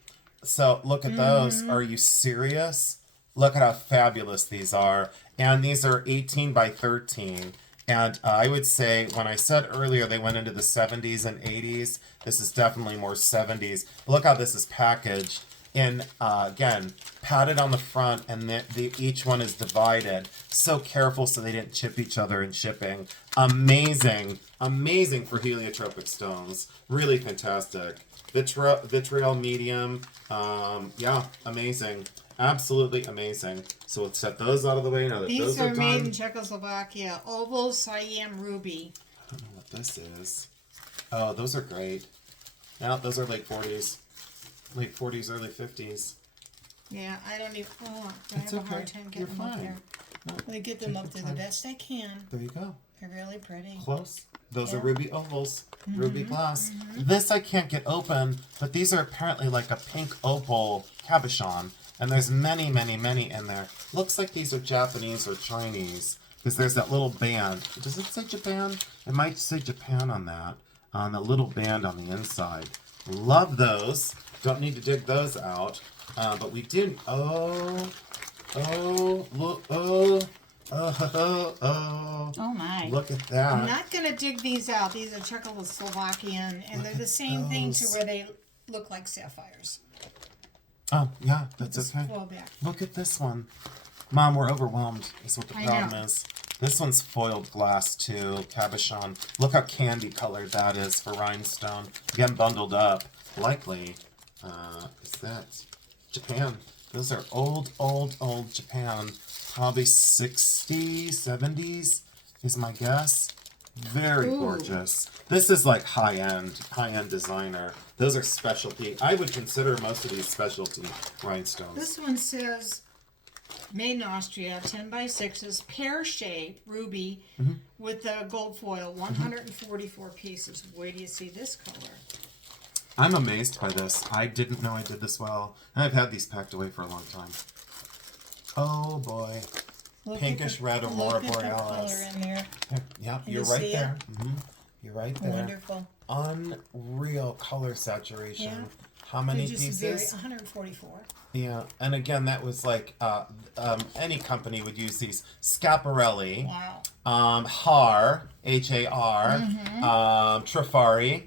So look at those. Are you serious? Look at how fabulous these are. And these are 18 by 13. And I would say, when I said earlier they went into the 70s and 80s, this is definitely more 70s. Look how this is packaged. In, again, padded on the front, and each one is divided. So careful so they didn't chip each other in shipping. Amazing. Amazing for heliotropic stones. Really fantastic. Vitriol medium. Yeah, amazing. Absolutely amazing. So let's set those out of the way now that These those are are done. made in Czechoslovakia. Oval Siam Ruby. I don't know what this is. Oh, those are great. Now those are late 40s. Late 40s, early 50s. Yeah, I don't even... Oh, I have a hard time getting them up there. I get them up there the best I can. There you go. They're really pretty. Close. Those are ruby ovals. Ruby glass. This I can't get open, but these are apparently like a pink opal cabochon. And there's many, many, many in there. Looks like these are Japanese or Chinese. Because there's that little band. Does it say Japan? It might say Japan on that. On the little band on the inside. Love those. Don't need to dig those out. But we do... Oh my. Look at that. I'm not going to dig these out. These are Czechoslovakian, and they're the same thing to where they look like sapphires. Oh, yeah, that's Just okay. fall back. Look at this one. Mom, we're overwhelmed, is what the I problem know. is. This one's foiled glass, too. Cabochon. Look how candy colored that is for rhinestone. Again, bundled up. Likely, is that Japan? Those are old Japan. Probably 60s, 70s is my guess. Very gorgeous. This is like high-end designer. Those are specialty. I would consider most of these specialty rhinestones. This one says, made in Austria, 10 by 6s, pear-shaped ruby with the gold foil, 144 pieces. Where do you see this color? I'm amazed by this. I didn't know I did this well. I've had these packed away for a long time. Oh boy. Look Pinkish red Aurora look at the Borealis. color in there. Yep, You you're right see there. You're right there. Wonderful. Unreal color saturation. Yeah. How many They're just pieces? 144. Yeah, and again, that was like any company would use these. Schiaparelli, Wow. Har, Har, Trifari,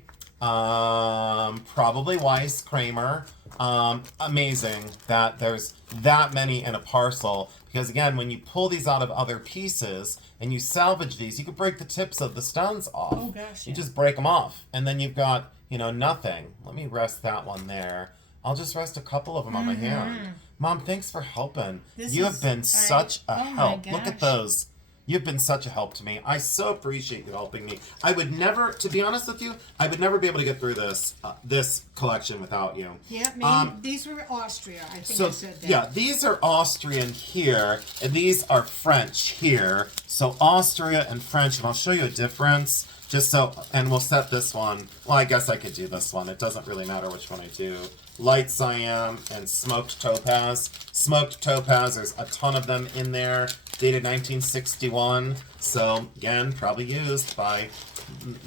probably Weiss, Kramer. Amazing that there's that many in a parcel, because again, when you pull these out of other pieces and you salvage these, you can break the tips of the stones off. Oh gosh, You yeah. just break them off, and then you've got, you know, nothing. Let me rest that one there. I'll just rest a couple of them on my hand. Mom, thanks for helping. You have been such a help. Look at those. You've been such a help to me. I so appreciate you helping me. I would never, to be honest with you, I would never be able to get through this this collection without you. Yeah, maybe these were Austria. I think I said that. Yeah, these are Austrian here, and these are French here. So Austria and French, and I'll show you a difference. Just so, and we'll set this one. Well, I guess I could do this one. It doesn't really matter which one I do. Light Siam and Smoked Topaz. Smoked Topaz, there's a ton of them in there. Dated 1961. So, again, probably used by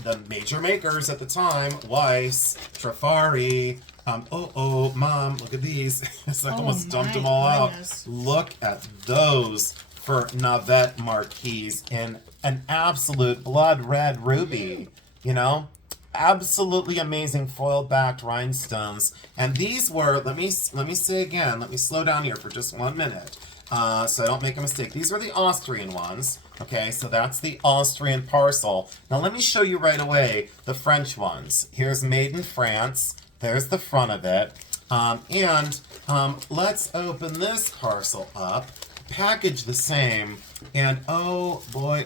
the major makers at the time. Weiss, Trifari. Mom, look at these. I almost dumped them all out. Look at those for Navette Marquise in an absolute blood red ruby, you know? Absolutely amazing foil-backed rhinestones. And these were, let me say again, let me slow down here for just 1 minute so I don't make a mistake. These were the Austrian ones. Okay, so that's the Austrian parcel. Now let me show you right away the French ones. Here's made in France. There's the front of it. Let's open this parcel up. Package the same. And oh boy.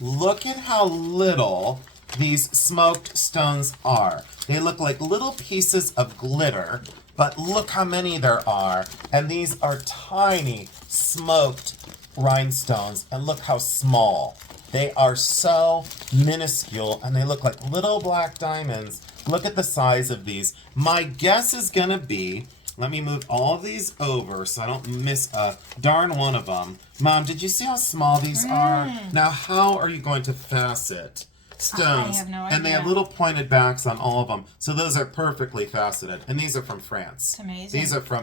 Look at how little these smoked stones are. They look like little pieces of glitter, but look how many there are. And these are tiny smoked rhinestones, and look how small. They are so minuscule, and they look like little black diamonds. Look at the size of these. My guess is gonna be, let me move all of these over so I don't miss a darn one of them. Mom, did you see how small these are? Now, how are you going to facet stones? I have no And they have idea. little pointed backs on all of them. So those are perfectly faceted. And these are from France. It's amazing.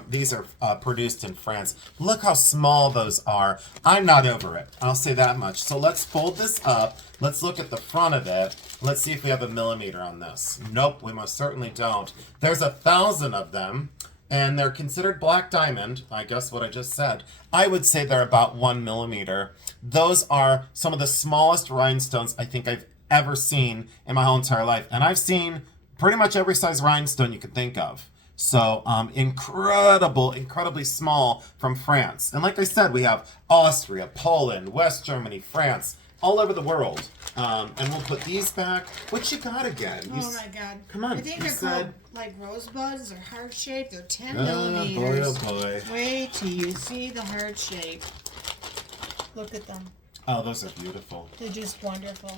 These are produced in France. Look how small those are. I'm not over it. I'll say that much. So let's fold this up. Let's look at the front of it. Let's see if we have a millimeter on this. Nope, we most certainly don't. There's 1,000 of them. And they're considered black diamond. I guess what I just said. I would say they're about 1 millimeter. Those are some of the smallest rhinestones I think I've ever seen in my whole entire life. And I've seen pretty much every size rhinestone you could think of. So incredibly small from France. And like I said, we have Austria, Poland, West Germany, France, all over the world. And we'll put these back. What you got again? Oh my God. Come on, I think you they're said- called like rosebuds or heart shaped. They're 10 Oh millimeters. boy. Wait till you see the heart shape. Look at them. Oh, those are beautiful. They're just wonderful.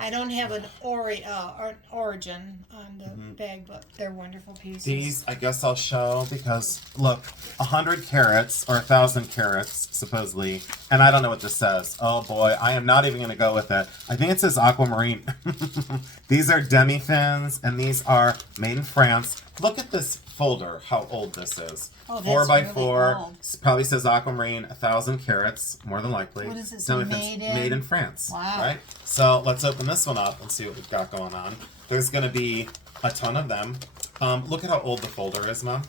I don't have an origin on the bag, but they're wonderful pieces. These, I guess I'll show because, look, 100 carats or 1,000 carats, supposedly, and I don't know what this says. Oh boy, I am not even going to go with it. I think it says aquamarine. These are demi-fins, and these are made in France. Look at this folder, how old this is. Oh, that's 4x4, really old. probably says aquamarine, 1,000 carats, more than likely. What is this, Demi-fins, made in? made in France. Wow. Right? So let's open this one up and see what we've got going on. There's going to be a ton of them. Look at how old the folder is, Mom.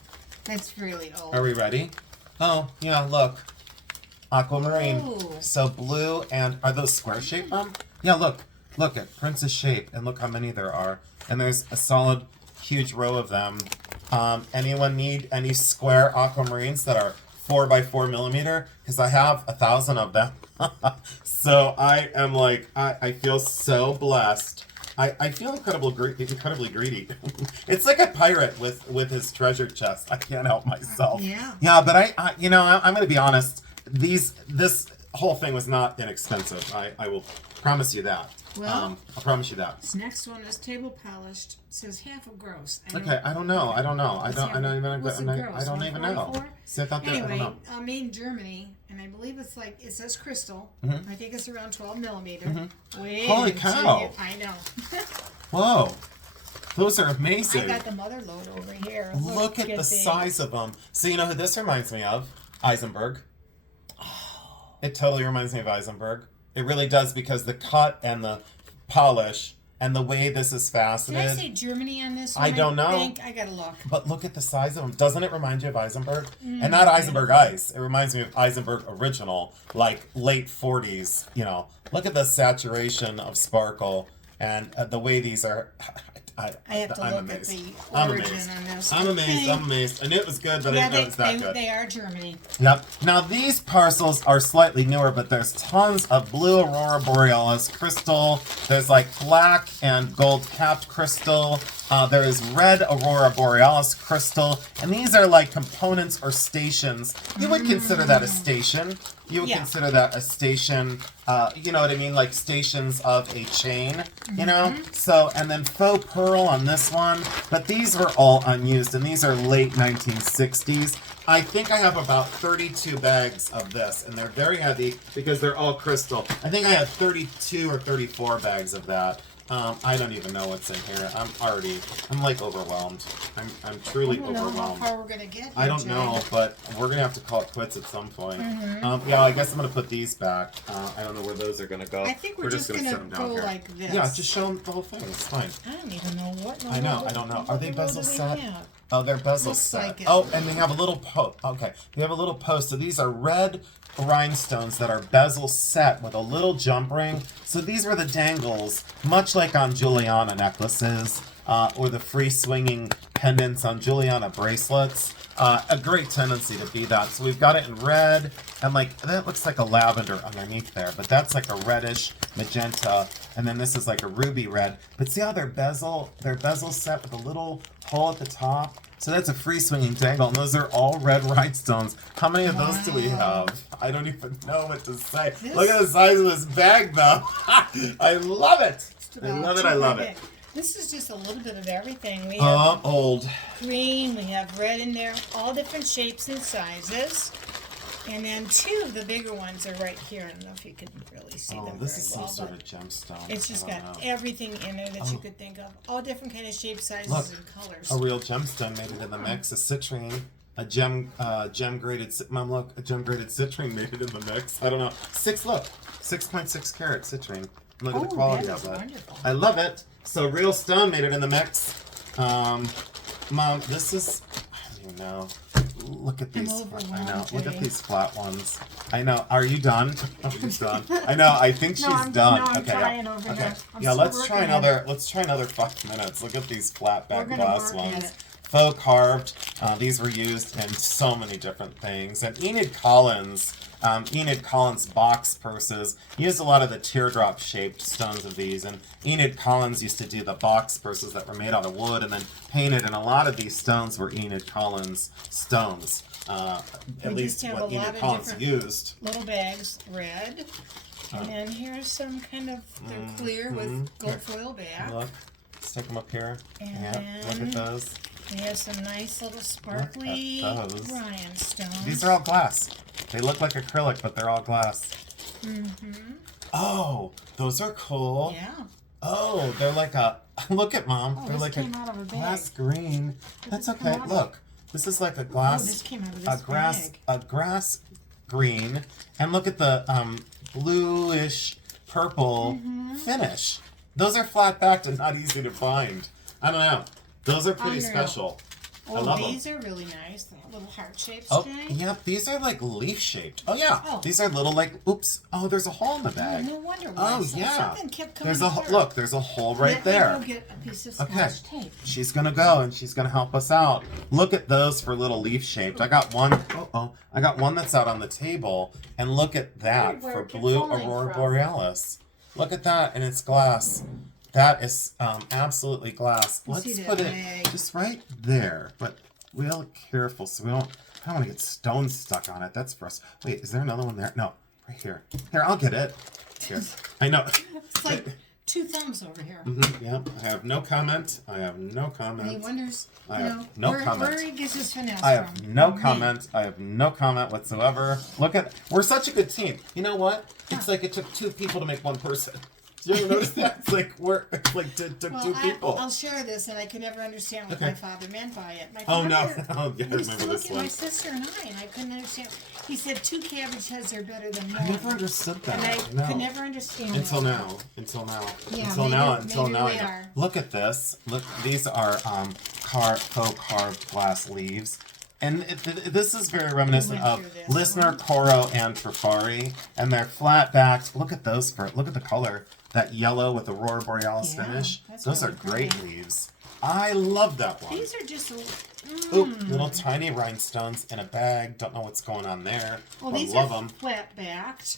That's really old. Are we ready? Oh, yeah, look. Aquamarine. Ooh. So blue, and are those square shaped, Mom? Yeah, look. Look at Princess shape, and look how many there are. And there's a solid, huge row of them. Anyone need any square aquamarines that are 4x4 millimeter? Because I have 1,000 of them. So I am like, I feel so blessed. I feel incredibly greedy. It's like a pirate with his treasure chest. I can't help myself. Yeah. Yeah, but I'm going to be honest. This whole thing was not inexpensive. I will promise you that. Well, I'll promise you that. this next one is table polished. It says half a gross. Okay, I don't know. I don't What's a even gross? know. 144? See, I thought that, I don't Anyway, know. made in Germany, and I believe it's like, it says crystal. Mm-hmm. I think it's around 12 millimeter. Wait Holy until cow. I know. Whoa, those are I amazing. got the mother load over here. Look at the these. size of them. So you know who this reminds me of? Eisenberg. Oh. It totally reminds me of Eisenberg. It really does because the cut and the polish and the way this is faceted. Did I say Germany on this one? I don't know. Think I gotta look. But look at the size of them. Doesn't it remind you of Eisenberg? And not Eisenberg Ice. It reminds me of Eisenberg Original, like late 40s, you know. Look at the saturation of sparkle and the way these are. I have to I'm look amazed. at the I'm origin amazed. on this. I'm amazed. I'm amazed. I knew it was good, but I didn't know it was that good. They are Germany. Yep. Now these parcels are slightly newer, but there's tons of blue aurora borealis crystal. There's like black and gold capped crystal. There is red aurora borealis crystal, and these are like components or stations. You would consider that a station. You would Yeah. consider that a station. You know what I mean, like stations of a chain. You know. So and then faux pearl on this one, but these were all unused, and these are late 1960s. I think I have about 32 bags of this, and they're very heavy because they're all crystal. I think I have 32 or 34 bags of that. I don't even know what's in here. I'm like overwhelmed. I'm truly I don't know how overwhelmed. far we're gonna get. I don't know, but we're gonna have to call it quits at some point. Yeah, I guess I'm gonna put these back. I don't know where those are gonna go. I think we're just gonna set them down go here. like this. Yeah, just show them the whole thing. It's fine. I don't even know what. I know. I don't know. Are they bezel set? Have? Oh, they're bezel Looks set. like it. Oh, and they have a little post. Okay, they have a little post. So these are red rhinestones that are bezel set with a little jump ring. So these were the dangles, much like on Juliana necklaces or the free swinging pendants on Juliana bracelets. A great tendency to be that. So we've got it in red, and like that looks like a lavender underneath there, but that's like a reddish magenta, and then this is like a ruby red. But see how they're bezel set with a little hole at the top? So that's a free swinging dangle, and those are all red rhinestones. How many of those do we have? I don't even know what to say. Look at the size of this bag, though. I love it. I love it. I love it. This is just a little bit of everything. We have old. green, we have red in there, all different shapes and sizes. And then two of the bigger ones are right here. I don't know if you can really see them This very is well, some sort but of gemstone. it's just got everything in there that you could think of. All different kind of shapes, sizes, Look, and colors. a real gemstone made it in the mix. A citrine, a gem graded. Mom, look, a gem graded citrine made it in the mix. I don't know. 6.6 carat citrine. Look at the quality that of is it. wonderful. I love it. So real stone made it in the mix. Mom, this is. I don't even know. Look at these. I know. Look at these flat ones. I know. Are you done? Oh, she's done. I know. I think she's done. No, I'm okay. trying over here. Yeah. Let's try another. Let's try another 5 minutes. Look at these flat back glass ones. It. Faux carved. These were used in so many different things. And Enid Collins box purses used a lot of the teardrop shaped stones of these, and Enid Collins used to do the box purses that were made out of wood and then painted, and a lot of these stones were Enid Collins stones. At least what Enid Collins used. Little bags, red. And then here's some kind of, they're clear with gold foil back. Look, stick them up here. And look at those. We have some nice little sparkly rhinestones. These are all glass. They look like acrylic, but they're all glass. Oh, those are cool. Yeah. Oh, they're like a. Look at Mom. Oh, they're this like came out of a bag. glass green. That's okay. Look, this is like a glass. Oh, this came out of this bag. A grass green, and look at the bluish purple finish. Those are flat backed and not easy to find. I don't know. Those are pretty special. I love these them. are really nice. The little heart-shaped Oh, string. yep. These are like leaf-shaped. Oh, yeah. Oh. These are little like, oops. Oh, there's a hole in the bag. No wonder why. Oh, yeah. Something kept coming There's a apart. look. There's a hole right Let there. me go get a piece of Scotch tape. She's gonna go and she's gonna help us out. Look at those for little leaf-shaped. I got one. I got one that's out on the table, and look at that for blue aurora borealis. Look at that, and it's glass. That is absolutely glass. Let's put it just right there, but real careful so we don't. I don't want to get stones stuck on it. That's for us. Wait, is there another one there? No, right here. Here, I'll get it. Here, I know. It's like two thumbs over here. Yeah, I have no comment. I have no comment. He wonders, I have no comment. where he gets his finesse I have from. no comment. I have no comment whatsoever. Look at, we're such a good team. You know what? It's like it took two people to make one person. Did you ever notice that? It's like took two people. I'll share this, and I could never understand what my father meant by it. My Oh, no. father Oh, yeah, I used to remember look this at one. my sister and I couldn't understand. He said 2 cabbage heads are better than one. I never understood that. And I could never understand Until that. now. Until now. Yeah, Until now. we are. Look at this. Look, these are faux carved glass leaves. And this is very reminiscent of Listener, Coro, and Trifari. And they're flat backed. Look at those. Look at the color. That yellow with aurora borealis finish. Those are great leaves. I love that one. These are just little tiny rhinestones in a bag. Don't know what's going on there. Well, but these love are them. flat backed.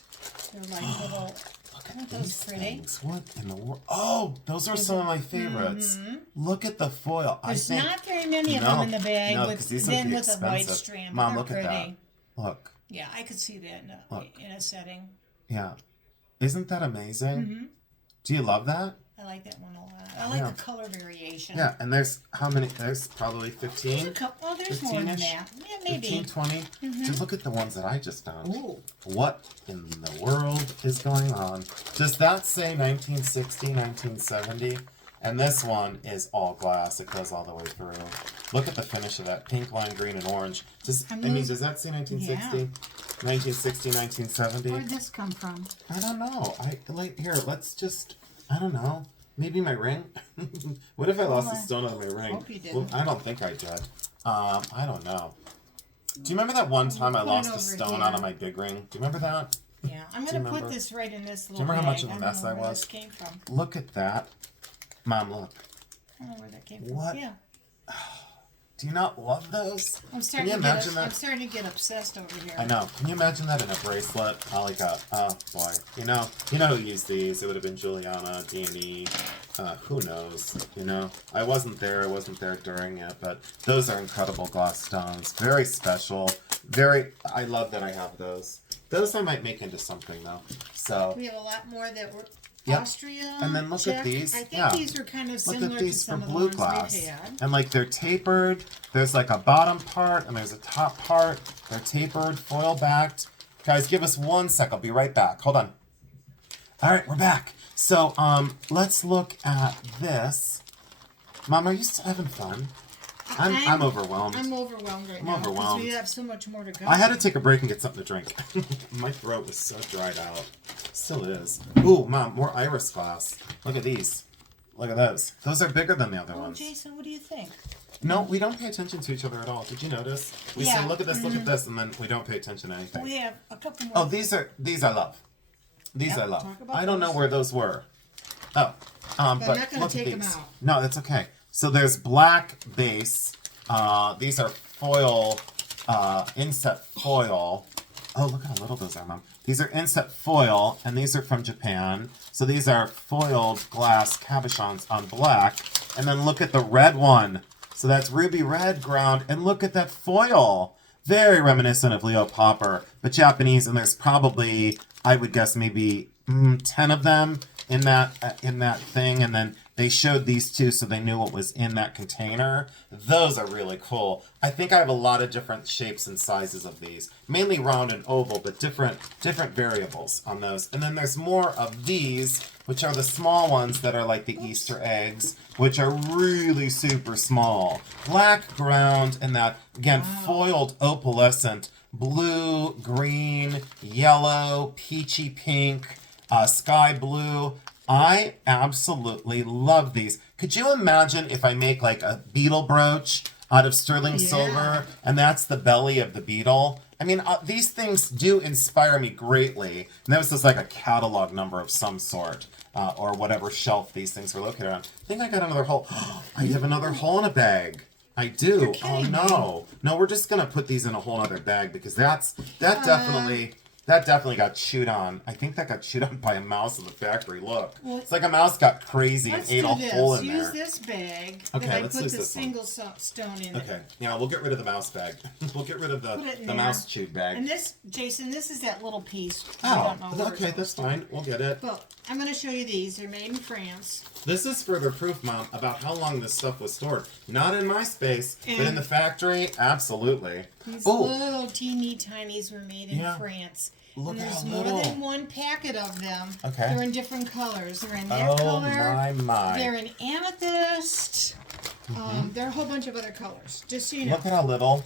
They're like little. Look at Aren't these those pretty? things. What in the world? Oh, those are some of my favorites. Look at the foil. There's not very many of them in the bag. No, because these would be with expensive. a white strand. Mom, They're look pretty. at that. Look. Yeah, I could see that in a setting. Yeah. Isn't that amazing? Do you love that? I like that one a lot. I like Yeah. the color variation. Yeah, and there's how many? There's probably There's 15. a couple. Oh, there's more than 15-ish? that. Yeah, maybe. 15, 20. Dude, look at the ones that I just found. Ooh. What in the world is going on? Does that say 1960, 1970? And this one is all glass. It goes all the way through. Look at the finish of that pink, lime green, and orange. Does that say 1960? Yeah. 1960, 1970? Where'd this come from? I don't know. Here, let's just, I don't know. Maybe my ring? What if I lost a stone out of my ring? Hope you didn't. Well, I don't think I did. I don't know. Do you remember that one time I Put it lost a over stone here. out of my big ring? Do you remember that? Yeah, I'm you gonna put remember? this right in this you little remember how much bag. of a I mess don't know I where was? this came from. Look at that. Mom, look. I don't know where that came from. What? Yeah. Do you not love those? I'm starting Can you imagine that? I'm starting to get obsessed over here. I know. Can you imagine that in a bracelet? Oh, oh boy. You know who used these? It would have been Juliana, D&E. Who knows? I wasn't there. I wasn't there during it, but those are incredible glass stones. Very special. I love that I have those. Those I might make into something though. So. We have a lot more that were Yep. Austria. And then look at Czech. these. I think Yeah. these are kind of Look similar at to these for some of the blue ones glass. we've had. And like they're tapered. There's like a bottom part and there's a top part. They're tapered, foil backed. Guys, give us 1 sec. I'll be right back. Hold on. All right, we're back. So let's look at this. Mom, are you still having fun? I'm overwhelmed. I'm overwhelmed right I'm now. 'cause overwhelmed. We have so much more to go. I had to take a break and get something to drink. My throat was so dried out. Still is. Ooh, Mom, more iris glass. Look at these. Look at those. Those are bigger than the other Oh, ones. Jason, what do you think? No, we don't pay attention to each other at all. Did you notice? We say, Yeah. look at this, look at this, and then we don't pay attention to anything. We have a couple more. Oh, these I love. These Yep, I love. talk about I don't know those. where those were. Oh, but I'm not gonna look take at 'em these. out. No, that's okay. So there's black base. These are foil, inset foil. Oh, look how little those are, Mom. These are inset foil, and these are from Japan. So these are foiled glass cabochons on black. And then look at the red one. So that's ruby red ground, and look at that foil. Very reminiscent of Leo Popper, but Japanese, and there's probably, I would guess, maybe 10 of them in that thing, and then they showed these two so they knew what was in that container. Those are really cool. I think I have a lot of different shapes and sizes of these, mainly round and oval, but different variables on those. And then there's more of these, which are the small ones that are like the Easter eggs, which are really super small. Black ground and that, again, foiled opalescent, blue, green, yellow, peachy pink, sky blue. I absolutely love these. Could you imagine if I make like a beetle brooch out of sterling silver, and that's the belly of the beetle? I mean, these things do inspire me greatly. And that was just like a catalog number of some sort, or whatever shelf these things were located on. I think I got another hole. I have another hole in a bag. I do. Oh no. No, we're just gonna put these in a whole other bag because that definitely got chewed on. I think that got chewed on by a mouse in the factory. Look. It's like a mouse got crazy and ate a hole in there. Use this bag Okay, that I let's put use the this one. single stone in it. Okay. Yeah, we'll get rid of the mouse bag. We'll get rid of Put it in the there. mouse chewed bag. And this, Jason, this is that little piece. We Oh, don't know where okay, it that's goes. fine. We'll get it. Well, I'm going to show you these. They're made in France. This is further proof, Mom, about how long this stuff was stored. Not in my space, but in And- the factory, absolutely. These Oh, little teeny tinies were made in Yeah. France. Look and how there's more little. than one packet of them. Okay. They're in different colors. They're in that oh color. my. They're in amethyst. There are a whole bunch of other colors. Just so you know. Look at how little.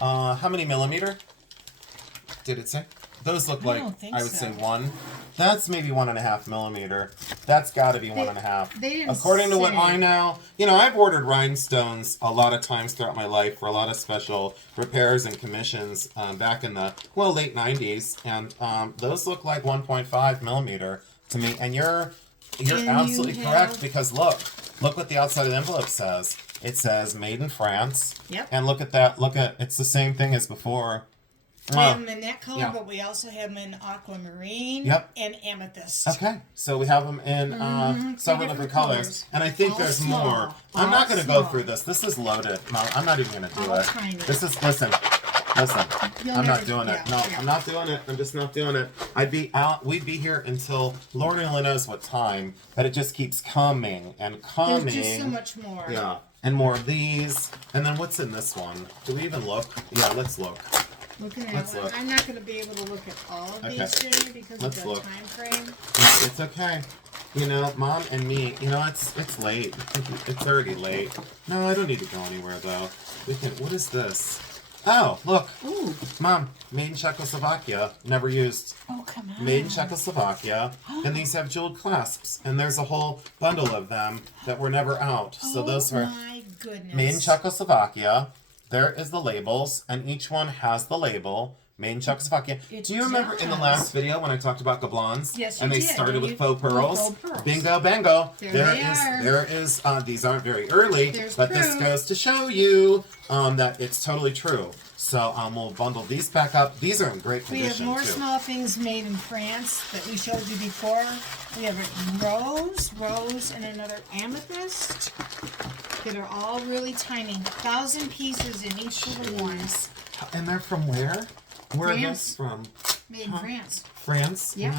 How many millimeter? Did it say? Those look like, don't think I would so. say 1. That's maybe 1.5 millimeter. That's got to be 1.5. they didn't According to what say. I know, I've ordered rhinestones a lot of times throughout my life for a lot of special repairs and commissions back in the late 90s, and those look like 1.5 millimeter to me. And you're And absolutely you correct have- because look what the outside of the envelope says. It says made in France. Yep. And look at that. It's the same thing as before. We have them in that color, Yeah. but we also have them in aquamarine Yep. and amethyst. Okay, so we have them in several different different colors, colors. and I think All there's small. more. I'm All not going to go small. through this. This is loaded. No, I'm not even going to do All it. tiny. This is, listen, Listen, You'll I'm never- not doing it. yeah, No, yeah. I'm not doing it. I'm just not doing it. We'd be here until Lord only knows what time, but it just keeps coming and coming. There's just so much more. Yeah, and more of these. And then what's in this one? Do we even look? Yeah, let's look. Look at Let's that one. look. I'm not going to be able to look at all of Okay. these today because Let's of the look. time frame. No, it's okay. You know, Mom and me, you know, it's late. It's already late. No, I don't need to go anywhere, though. We can, what is this? Oh, look. Ooh. Mom, made in Czechoslovakia, never used. Oh, come on. Made in Czechoslovakia, and these have jeweled clasps, and there's a whole bundle of them that were never out. So those were my goodness. made in Czechoslovakia. There is the labels, and each one has the label. Made in Czechoslovakia. It Do you remember in the does. last video when I talked about gablons? Yes, And you they did. started with You- faux pearls. with faux pearls. Bingo, bango. There they are. There is. These aren't very early, There's but this proof. goes to show you that it's totally true. So we'll bundle these back up. These are in great We have condition more too. small things made in France that we showed you before. We have a rose, and another amethyst that are all really tiny. 1,000 pieces in each little one. And they're from where? Where are France. those from? Made in France. France? Yep.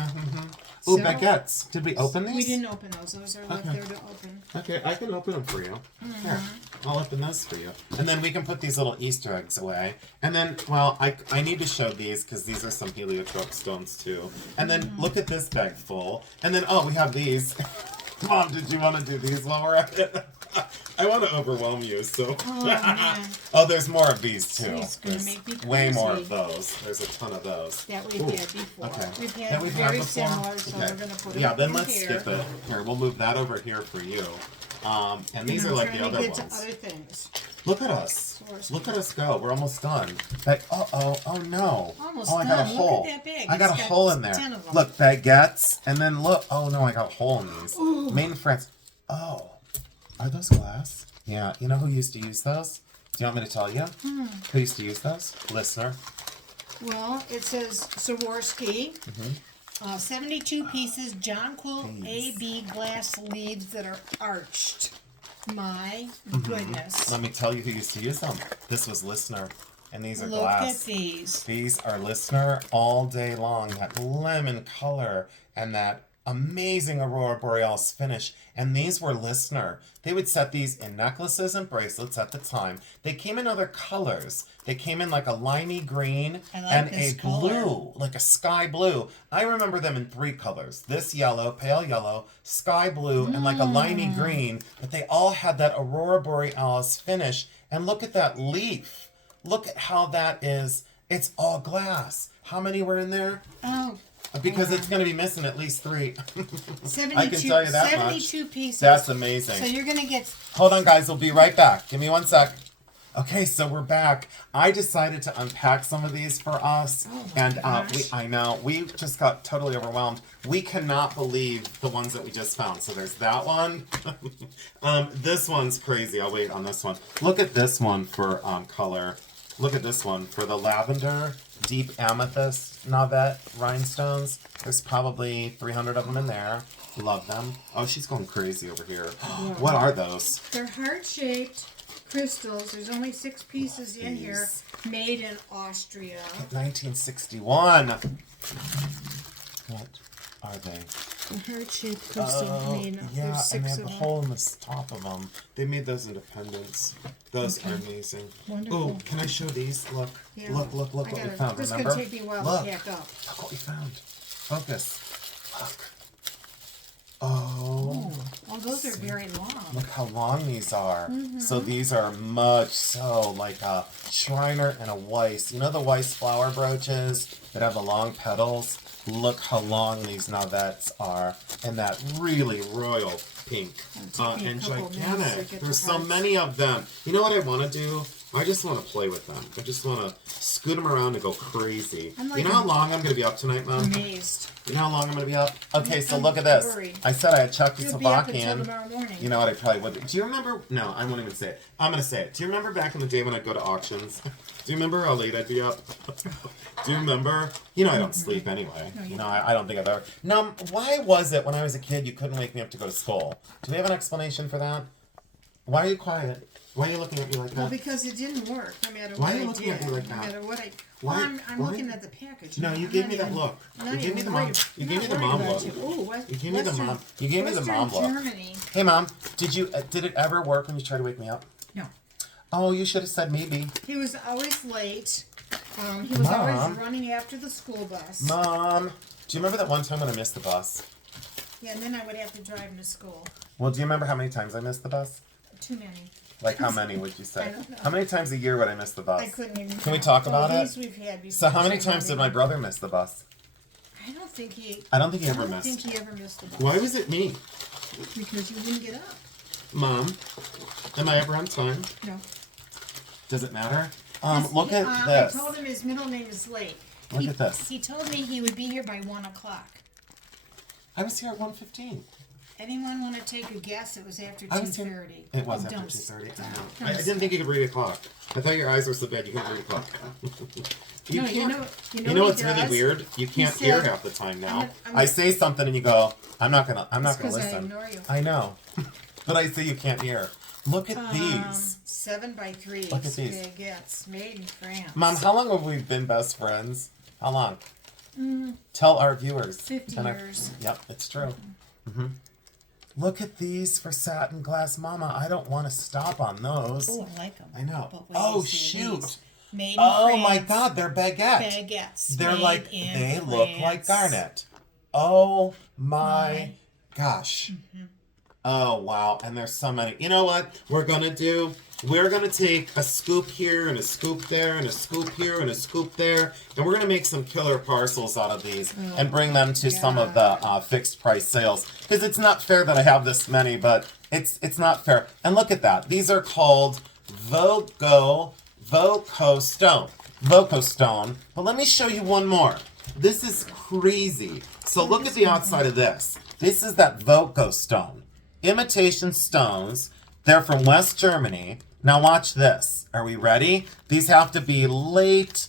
Ooh, So- baguettes. Did we open these? We didn't open those. Those are left Okay. there to open. Okay, I can open them for you. Mm-hmm. Here, I'll open those for you. And then we can put these little Easter eggs away. And then, well, I need to show these because these are some heliotrope stones too. And then Mm-hmm. look at this bag full. And then, oh, we have these. Mom, did you want to do these while we're at it? I want to overwhelm you, so. Oh, man. Oh, there's more of these too. She's gonna There's make me way more crazy. of those. There's a ton of those. That we've Ooh, had before. Okay. We've had That we've very before? similar, so Okay. we're going to put it Yeah, then in let's here. skip it. Here, we'll move that over here for you. And these And are I'm like trying the to other get ones. to other things. Look at us. Source. Look at us go. We're almost done. Like, oh no. Almost oh, I got a done. Look hole. at that bag. I got It's a got hole in there. 10 of them. Look, baguettes, and then look. Oh no, I got a hole in these. Ooh. Made in France. Oh, are those glass? Yeah. You know who used to use those? Do you want me to tell you? Who used to use those? Listener. Well, it says Swarovski. 72 pieces John Quill Please. AB glass leaves that are arched. My goodness. Let me tell you who used to use them. This was Listener, and these are Look glass. at these. These are Listener all day long. That lemon color and that amazing Aurora Borealis finish. And these were Listener. They would set these in necklaces and bracelets at the time. They came in other colors. They came in like a limey green I like and this a color. blue, like a sky blue. I remember them in 3 colors. This yellow, pale yellow, sky blue, and like a limey green. But they all had that Aurora Borealis finish. And look at that leaf. Look at how that is. It's all glass. How many were in there? Oh, Because it's going to be missing at least 3. 72, I can tell you that 72 much. pieces. That's amazing. So you're going to get... Hold on, guys. We'll be right back. Give me 1 sec. Okay, so we're back. I decided to unpack some of these for us. Oh my and gosh. I know, we just got totally overwhelmed. We cannot believe the ones that we just found. So there's that one. This one's crazy. I'll wait on this one. Look at this one for color. Look at this one for the lavender, deep amethyst, Navette rhinestones. There's probably 300 of them in there. Love them. Oh, she's going crazy over here. What are those? They're heart-shaped crystals. There's only 6 pieces in here, made in Austria. 1961. What are they? The heart-shaped crystal made. Yeah, There's and 6 they have of the them. hole in the top of them. They made those independents. Those are amazing. Wonderful. Oh, can I show these? Look, Yeah. look what we found. This is Remember? going to take me a while Look. to pack up. Look what we found. Focus. Look. Oh. Oh, those are very long. Look how long these are. Mm-hmm. So these are much so like a Shriner and a Weiss. You know the Weiss flower brooches that have the long petals? Look how long these Navettes are. And that really royal pink. took me a And couple minutes to gigantic. get There's the so hearts. many of them. You know what I want to do? I just want to play with them. I just want to scoot them around and go crazy. I'm like you know how long I'm going to be up tonight, Mom? Amazed. You know how long I'm going to be up? Okay, so I'm look at this. worried. I said I had You'll be up until Czechoslovakian. tomorrow morning. You know what? I probably would. Do you remember? No, I won't even say it. I'm going to say it. Do you remember back in the day when I'd go to auctions? Do you remember how late I'd be up? Do you remember? You know I don't sleep anyway. No, you You know, I don't think I've ever. Now, why was it when I was a kid you couldn't wake me up to go to school? Do we have an explanation for that? Why are you quiet? Why are you looking at me like Well, that? because it didn't work, no matter Why what are you I looking did. at me like No that? matter what I... Why- Well, I'm why- looking at the package. No, now. you I'm gave not me that even- look. I'm You not gave me even the mom. worried- You I'm gave me not the worried mom about look. you. Ooh, West- You gave me the Western- mom. You gave me the mom Western look. Germany. Hey, Mom. Did it ever work when you tried to wake me up? No. Oh, you should have said maybe. He was always late. He was always Mom. running after the school bus. Mom. Do you remember that one time when I missed the bus? Yeah, and then I would have to drive him to school. Well, do you remember how many times I missed the bus? Too many. Like how many would you say? I don't know. How many times a year would I miss the bus? I couldn't even. Can we count. talk Well, about it? these we've had before. So how many so times did my maybe- brother miss the bus? I don't think he. I don't think he I ever don't missed. think he ever missed the bus. Why was it me? Because you wouldn't get up. Mom, am I ever on time? No. Does it matter? His- Look at I this. told him his middle name is Lake. Look at this. He told me he would be here by 1 o'clock. I was here at 1:15. Anyone want to take a guess? It was after I was 2:30. here. It was Oh, after don't 2:30. stop. I didn't think you could read a clock. I thought your eyes were so bad you couldn't read a clock. No, can't. you know You know what what's he really does? weird? You can't said- hear half the time now. I'm- I say something and you go, I'm not gonna It's 'cause I listen. ignore you. I know. But I say you can't hear. Look at these. 7x3. Look at these. Baguettes made in France. Mom, how long have we been best friends? How long? Tell our viewers. 50 And years. Yep, it's true. Look at these for satin glass, Mama. I don't want to stop on those. Oh, I like them. I know. But wait, Oh, see shoot. these. Made in Oh France. my God, they're baguette. Baguettes. They're made like in they look like France. garnet. Oh my My. gosh. Oh wow, and there's so many. You know what we're gonna do? We're gonna take a scoop here and a scoop there and a scoop here and a scoop there, and we're gonna make some killer parcels out of these and bring them to some of the fixed price sales. Because it's not fair that I have this many, but it's not fair. And look at that. These are called Voco Stone. But let me show you one more. This is crazy. So look at the outside of this. This is that Voco stone. Imitation stones. They're from West Germany. Now watch this. Are we ready? These have to be late,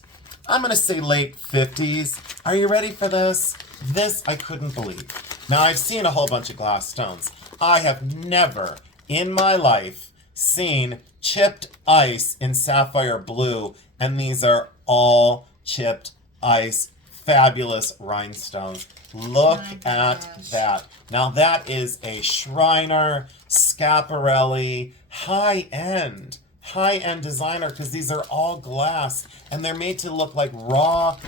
I'm going to say late 50s. Are you ready for this? This I couldn't believe. Now I've seen a whole bunch of glass stones. I have never in my life seen chipped ice in sapphire blue, and these are all chipped ice. Fabulous rhinestones. Look My at gosh. that. Now that is a Shriner, Schiaparelli, high-end designer, because these are all glass and they're made to look like raw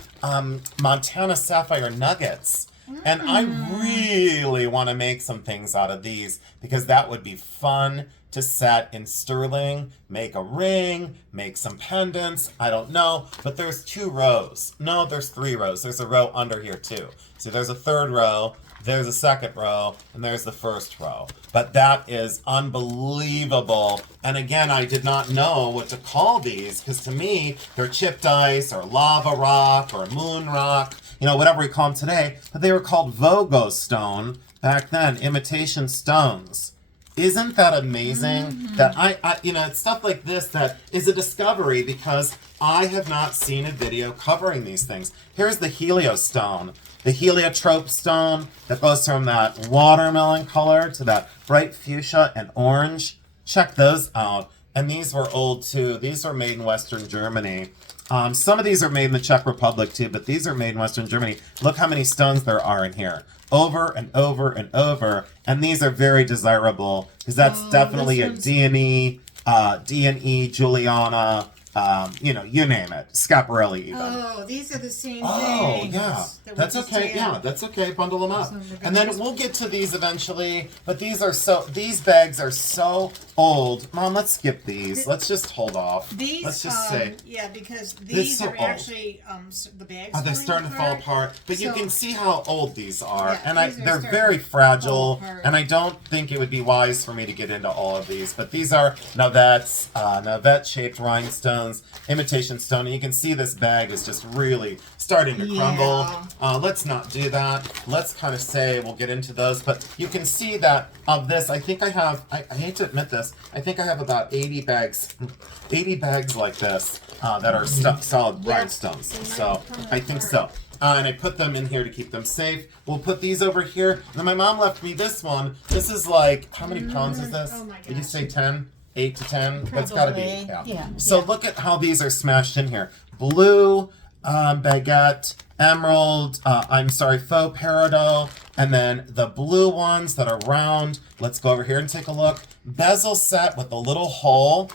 Montana sapphire nuggets. And I really want to make some things out of these because that would be fun to set in sterling, make a ring, make some pendants, I don't know, but there's 2 rows. No, there's 3 rows. There's a row under here too. See, there's a 3rd row, there's a 2nd row, and there's the 1st row. But that is unbelievable. And again, I did not know what to call these because to me, they're chipped ice or lava rock or moon rock, you know, whatever we call them today. But they were called Vogo stone back then, imitation stones. Isn't that amazing? That I, you know, it's stuff like this that is a discovery because I have not seen a video covering these things. Here's the heliostone, the heliotrope stone that goes from that watermelon color to that bright fuchsia and orange. Check those out. And these were old too. These were made in Western Germany. Some of these are made in the Czech Republic too, but these are made in Western Germany. Look how many stones there are in here. Over and over and over. And these are very desirable because that's definitely this a one's- D&E, Juliana, you know, you name it. Schiaparelli even. Oh, these are the same Oh, things. yeah. that we That's just okay. had. Yeah, that's okay. Bundle them up. So we're gonna And then just- we'll get to these eventually. But these bags are so old. Mom, let's skip these. Let's just hold off. These, let's just say. yeah, because these so are old. actually the bags. Oh, they're falling starting to fall apart. But you So- can see how old these are. Yeah, And these are they're starting very to fragile. fall apart. And I don't think it would be wise for me to get into all of these. But these are Navette-shaped rhinestones, imitation stone. And you can see this bag is just really starting to crumble. Let's not do that. Let's kind of say we'll get into those. But you can see that of this, I think I have, I hate to admit this, I think I have about 80 bags like this that are solid rhinestones. So I think so. And I put them in here to keep them safe. We'll put these over here. And then my mom left me this one. This is like, how many pounds is this? Oh my Did you gosh. say 10? 8 to 10. That's got to be. Probably. Yeah. Yeah. So Yeah. look at how these are smashed in here. Blue, baguette, emerald, faux peridot, and then the blue ones that are round. Let's go over here and take a look. Bezel set with a little hole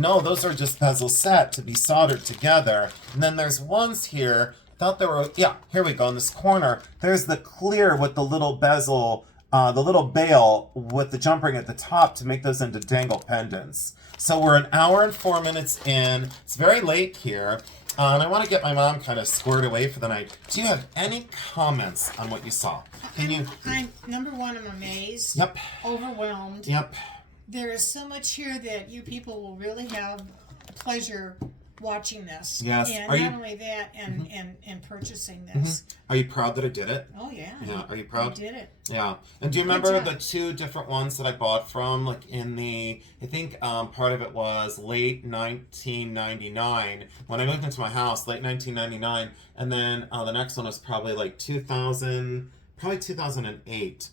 no, those are just bezel set to be soldered together. And then there's ones here, thought there were, yeah, here we go in this corner. There's the clear with the little bezel, the little bail with the jump ring at the top to make those into dangle pendants. So we're an hour and 4 minutes in. It's very late here. And I want to get my mom kind of squared away for the night. Do you have any comments on what you saw? I'm number one, I'm amazed. Yep. Overwhelmed. Yep. There is so much here that you people will really have pleasure watching this. Yes. And Are not you- only that, and purchasing this. Are you proud that I did it? Oh, yeah. Yeah. Are you proud? I did it. Yeah. And do you remember job. the two different ones that I bought from, like in the, I think part of it was late 1999, when I moved into my house, late 1999, and then the next one was probably like 2008.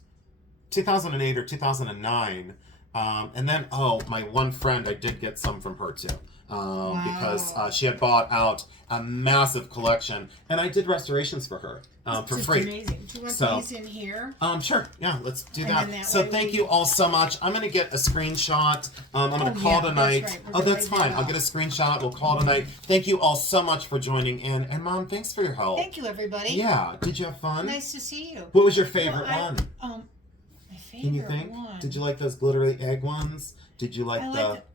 2008 or 2009. And then, my one friend, I did get some from her too. Because she had bought out a massive collection, and I did restorations for her for Just free. amazing. Do you want So- these in here? Sure. Yeah, let's do And that. then that So way thank we- you all so much. I'm gonna get a screenshot. I'm gonna Oh, call yeah, tonight. that's right. We're Oh, gonna that's write fine. that I'll out. get a screenshot. We'll call tonight. Thank you all so much for joining in. And Mom, thanks for your help. Thank you, everybody. Yeah. Did you have fun? Nice to see you. What was your favorite Well, one? My favorite Can you think? one. Did you like those glittery egg ones? Did you like I the? like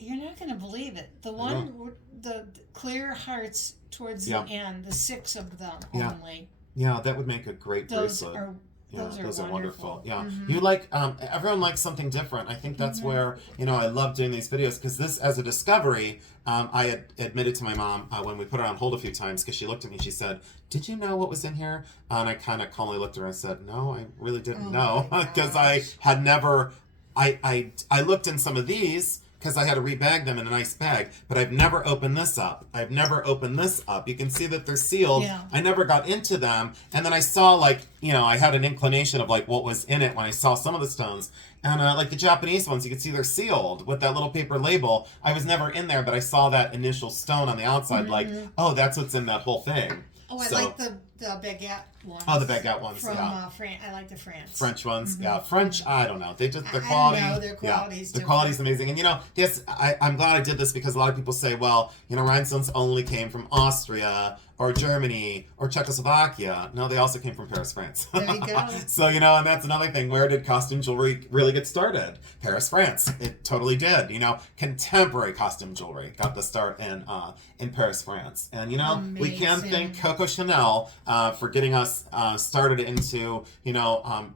You're not going to believe it. The one with the clear hearts towards Yeah. the end, the 6 of them Yeah. only. Yeah, that would make a great Those bracelet. are Yeah, those are wonderful. Yeah, Mhm. you like everyone likes something different. I think that's where I love doing these videos because this, as a discovery, I had admitted to my mom when we put her on hold a few times because she looked at me. She said, "Did you know what was in here?" And I kind of calmly looked at her and said, "No, I really didn't know my because I gosh. had never." I looked in some of these because I had to rebag them in a nice bag, but I've never opened this up. I've never opened this up. You can see that they're sealed. Yeah. I never got into them. And then I saw I had an inclination of what was in it when I saw some of the stones. And like the Japanese ones, you can see they're sealed with that little paper label. I was never in there, but I saw that initial stone on the outside, that's what's in that whole thing. Oh, I So- like the baguette ones. Oh, the baguette ones, From yeah. I like the France. French ones, yeah. French, I don't know. Their I don't quality. know, their quality's the quality's amazing. And I'm glad I did this because a lot of people say, well, rhinestones only came from Austria or Germany or Czechoslovakia. No, they also came from Paris, France. There you go. So, and that's another thing. Where did costume jewelry really get started? Paris, France. It totally did. Contemporary costume jewelry got the start in Paris, France. And, we can Amazing. thank Coco Chanel for getting us started into,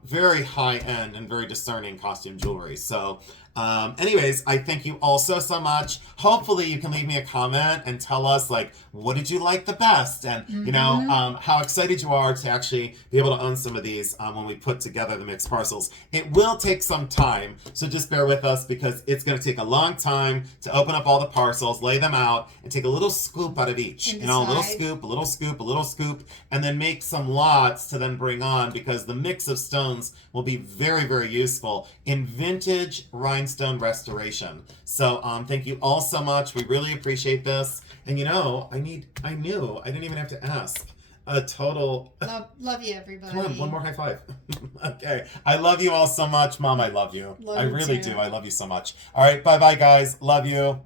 very high-end and very discerning costume jewelry. So, anyways, I thank you all so much. Hopefully you can leave me a comment and tell us, what did you like the best? And, how excited you are to actually be able to own some of these when we put together the mixed parcels. It will take some time, so just bear with us because it's going to take a long time to open up all the parcels, lay them out, and take a little scoop out of each. And A little decide. scoop, a little scoop, a little scoop, and then make some lots to then bring on because the mix of stones will be very, very useful in vintage rhinestone restoration. So thank you all so much. We really appreciate this. And I knew I didn't even have to ask. A total. Love you, everybody. Come on, one more high five. Okay. I love you all so much. Mom, I love you. Love I you really too. do. I love you so much. All right. Bye-bye, guys. Love you.